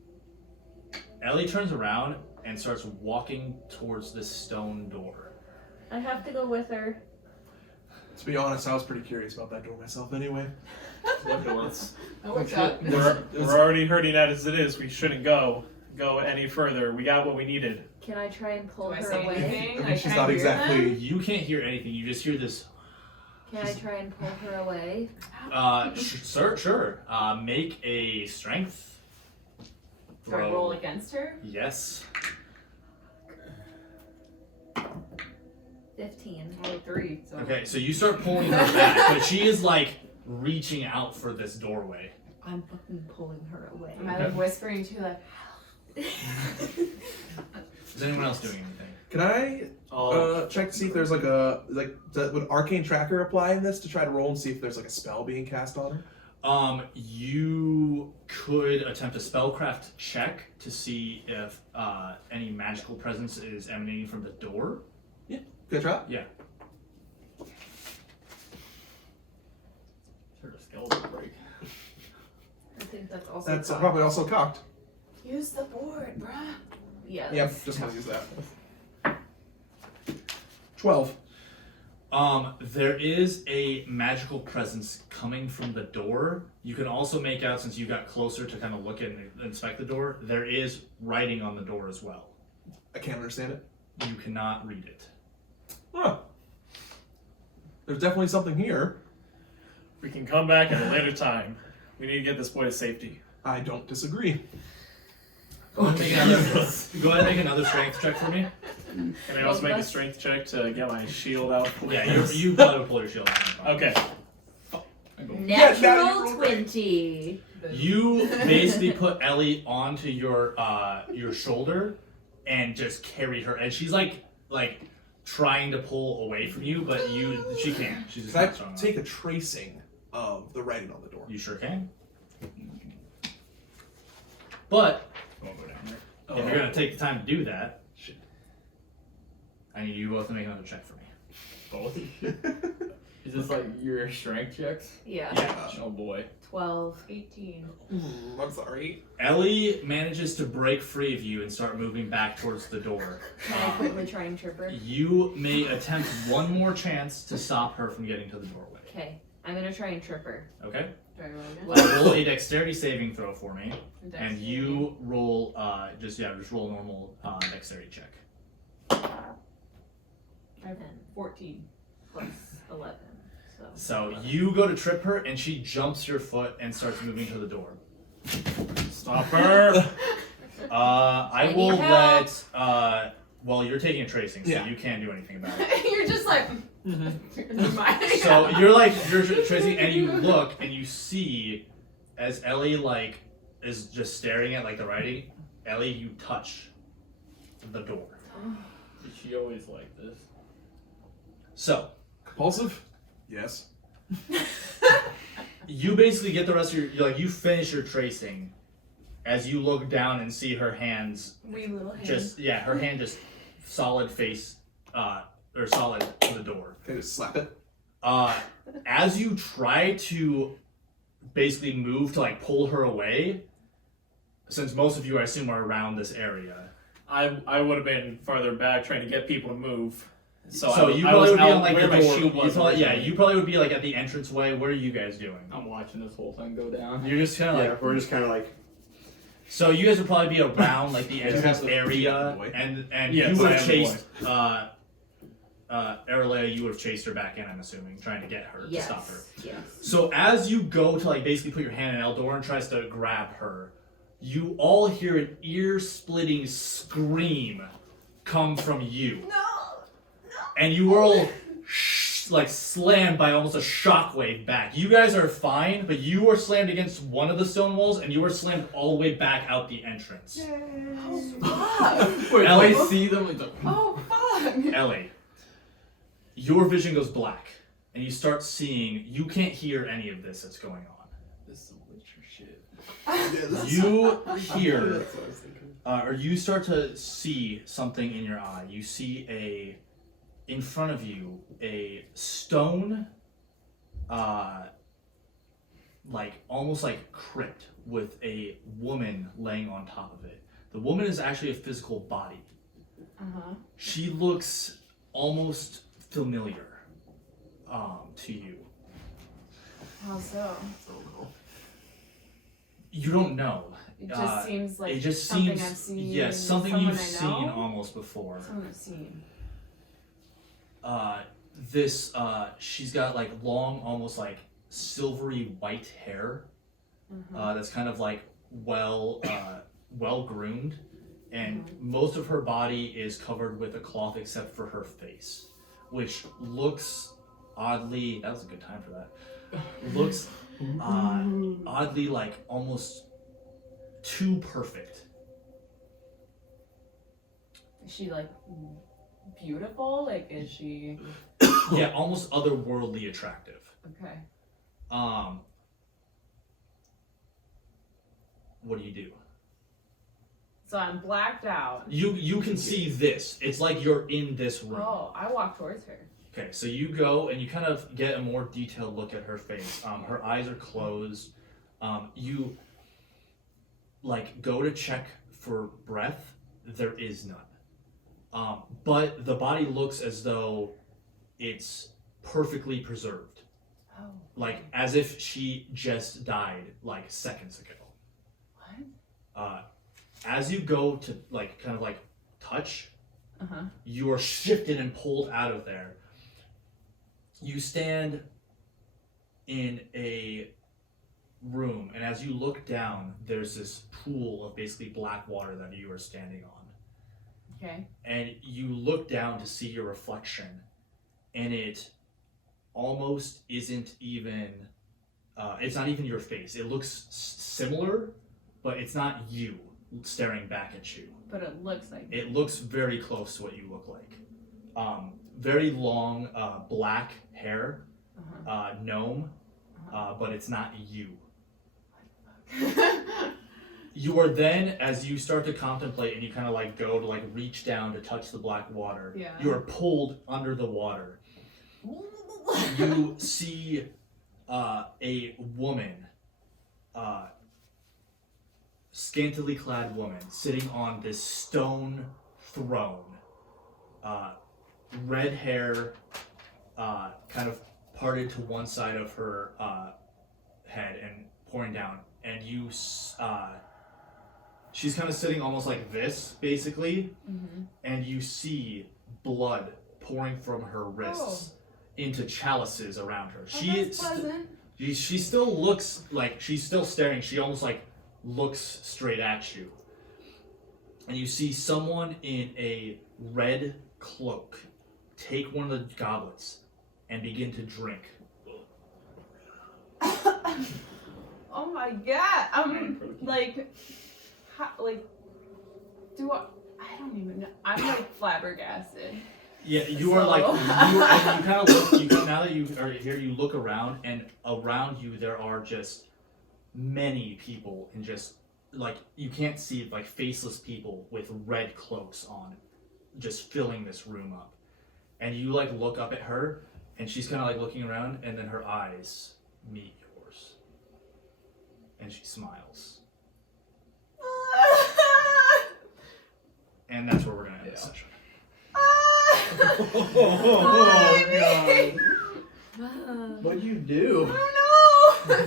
Ellie turns around and starts walking towards this stone door. I have to go with her. To be honest, I was pretty curious about that door myself anyway. What door? Oh, what's up? We're already hurting as it is. We shouldn't go any further. We got what we needed. Can I try and pull Do I her say away? anything? I mean, Like, she's can I not hear exactly. them? You can't hear anything. You just hear this. Can I try and pull her away? Sure. Make a strength Do I roll against her? Yes. 15. Oh, 3. So. Okay, so you start pulling her back, but she is like reaching out for this doorway. I'm fucking pulling her away. Am I like whispering to like? Is anyone else doing anything? Can I check to see if there's like would Arcane Tracker apply in this to try to roll and see if there's like a spell being cast on her? You could attempt a spellcraft check to see if any magical presence is emanating from the door. Can I try? Yeah. Heard a skeleton break. I think that's also. That's cocked. probably also cocked. Use the board, bruh. Yeah. Yep, that's just gonna cocked. use that. 12. There is a magical presence coming from the door. You can also make out, since you got closer to kind of look and inspect the door, there is writing on the door as well. I can't understand it. You cannot read it. Huh. There's definitely something here. We can come back at a later time. We need to get this boy to safety. I don't disagree. Go ahead and make another strength check for me. Can I also make a strength check to get my shield out? Yeah, you probably will pull your shield out. Okay. Natural 20. You basically put Ellie onto your shoulder and just carry her, and she's like trying to pull away from you, but she can't. She's just Can I not strong enough. take a tracing of the writing on the door? You sure can. But won't go down there. If you're gonna take the time to do that, Shit. I need you both to make another check for me. Both? Is this like your strength checks? Yeah. Yeah. Oh boy. 12. 18. I'm sorry. Ellie manages to break free of you and start moving back towards the door. Can I quickly try and trip her? You may attempt one more chance to stop her from getting to the doorway. Okay. I'm gonna try and trip her. Okay? Do I roll again? Roll a dexterity saving throw for me, and Dexterity. you roll just roll a normal dexterity check. I have 14. Plus 11. So. So you go to trip her, and she jumps your foot and starts moving to the door. Stop her! I need will help. let. Well, you're taking a tracing, so Yeah. you can't do anything about it. You're just like. So you're tracing, and you look, and you see, as Ellie like is just staring at like the writing. Ellie, you touch the door. Did she always like this? So Compulsive? Yes. you basically get the rest of you finish your tracing as you look down and see her hands Wee little hand. her hand just solid face or solid to the door. Can I just slap it? As you try to basically move to like pull her away, since most of you I assume are around this area, I would have been farther back trying to get people to move. so I, you I probably was would be out on like where the my door. shield was. You probably would be like at the entranceway. What are you guys doing? I'm watching this whole thing go down. You're just kind of like Yeah, we're just kind of like. So you guys would probably be around like the You entrance have to area, keep out of the way. and Yes, you would I have am the chased Aralea. You would have chased her back in. I'm assuming, trying to get her Yes. to stop her. Yes. So as you go to like basically put your hand in Eldor and tries to grab her, you all hear an ear-splitting scream come from you, and you are all like slammed by almost a shockwave back. You guys are fine, but you are slammed against one of the stone walls, and you are slammed all the way back out the entrance. Fuck. Wait, Ellie. I see them like the. Oh, fuck. Ellie, your vision goes black, and you start seeing. You can't hear any of this that's going on. This is some Witcher shit. You hear, That's what I was thinking. or you start to see something in your eye. You see in front of you, a stone, like almost like crypt with a woman laying on top of it. The woman is actually a physical body. She looks almost familiar to you. How so? You don't know. It just seems like It just something seems I've seen. yes, something someone you've I seen know? almost before. Someone I've seen. She's got like long, almost like silvery white hair. That's kind of like well groomed, and most of her body is covered with a cloth except for her face, which looks oddly. That was a good time for that. Looks oddly like almost too perfect. Is she like beautiful? Like, is she? Yeah, almost otherworldly attractive. Okay. What do you do? So I'm blacked out. You can see this. It's like you're in this room. Oh, I walk towards her. Okay, so you go and you kind of get a more detailed look at her face. Her eyes are closed. You like go to check for breath. There is none. But the body looks as though it's perfectly preserved, Oh. like as if she just died like seconds ago. What? As you go to like kind of like touch, Uh-huh. you are shifted and pulled out of there. You stand in a room, and as you look down, there's this pool of basically black water that you are standing on. Okay. And you look down to see your reflection, and it almost isn't even, it's not even your face. It looks similar, but it's not you staring back at you. But it looks like. It looks very close to what you look like. Very long black hair, gnome, but it's not you. You are then, as you start to contemplate and you kind of like go to like reach down to touch the black water, Yeah. you are pulled under the water. You see a woman, scantily clad woman, sitting on this stone throne. Red hair, kind of parted to one side of her head and pouring down, and she's kind of sitting almost like this, basically, and you see blood pouring from her wrists into chalices around her. That's pleasant. She still looks like she's still staring. She almost like looks straight at you, and you see someone in a red cloak take one of the goblets and begin to drink. Oh my god! I'm like, do I don't even know. I'm like flabbergasted. Yeah, you are like, and you kind of look, now that you are here, you look around, and around you there are just many people, and just, like, you can't see, like, faceless people with red cloaks on, just filling this room up. And you, like, look up at her, and she's kind of, like, looking around, and then her eyes meet yours. And she smiles. And that's where we're going to end the session. Oh, God. What'd you do? I don't know.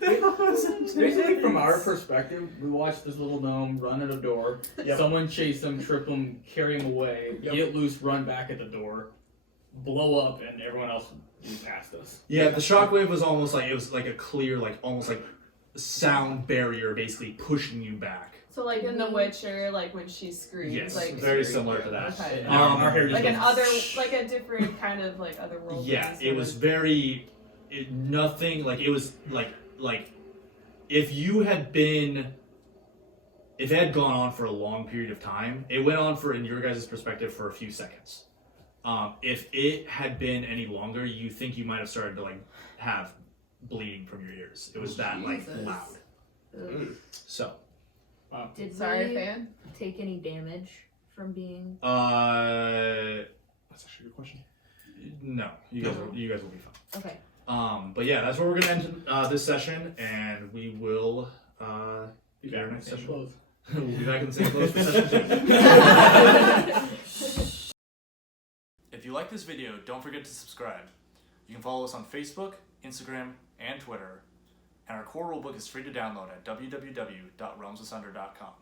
Basically, from our perspective, we watched this little gnome run at a door. Yep. Someone chase him, trip him, carry him away, get loose, run back at the door, blow up, and everyone else blew past us. Yeah, the shockwave was almost like, it was like a clear, like, almost like sound barrier basically pushing you back. So like in The Witcher, like when she screams, Yes, like very similar to that. Okay. Our hair just like goes- like a different kind of like otherworldly. Yeah, sort it was of- very, nothing, like, it was like, if you had been, if it had gone on for a long period of time, it went on for, in your guys' perspective, for a few seconds. If it had been any longer, you think you might have started to, like, have bleeding from your ears. It was that, like, Jesus. loud. So, Did Sorry, we fan. take any damage from being? That's actually a good question. no, you guys will be fine. Okay. But yeah, that's where we're gonna end this session, and we will be back next session. We'll be back in the same clothes for session 2. If you like this video, don't forget to subscribe. You can follow us on Facebook, Instagram, and Twitter, and our core rulebook is free to download at www.realmsasunder.com.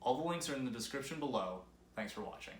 All the links are in the description below. Thanks for watching.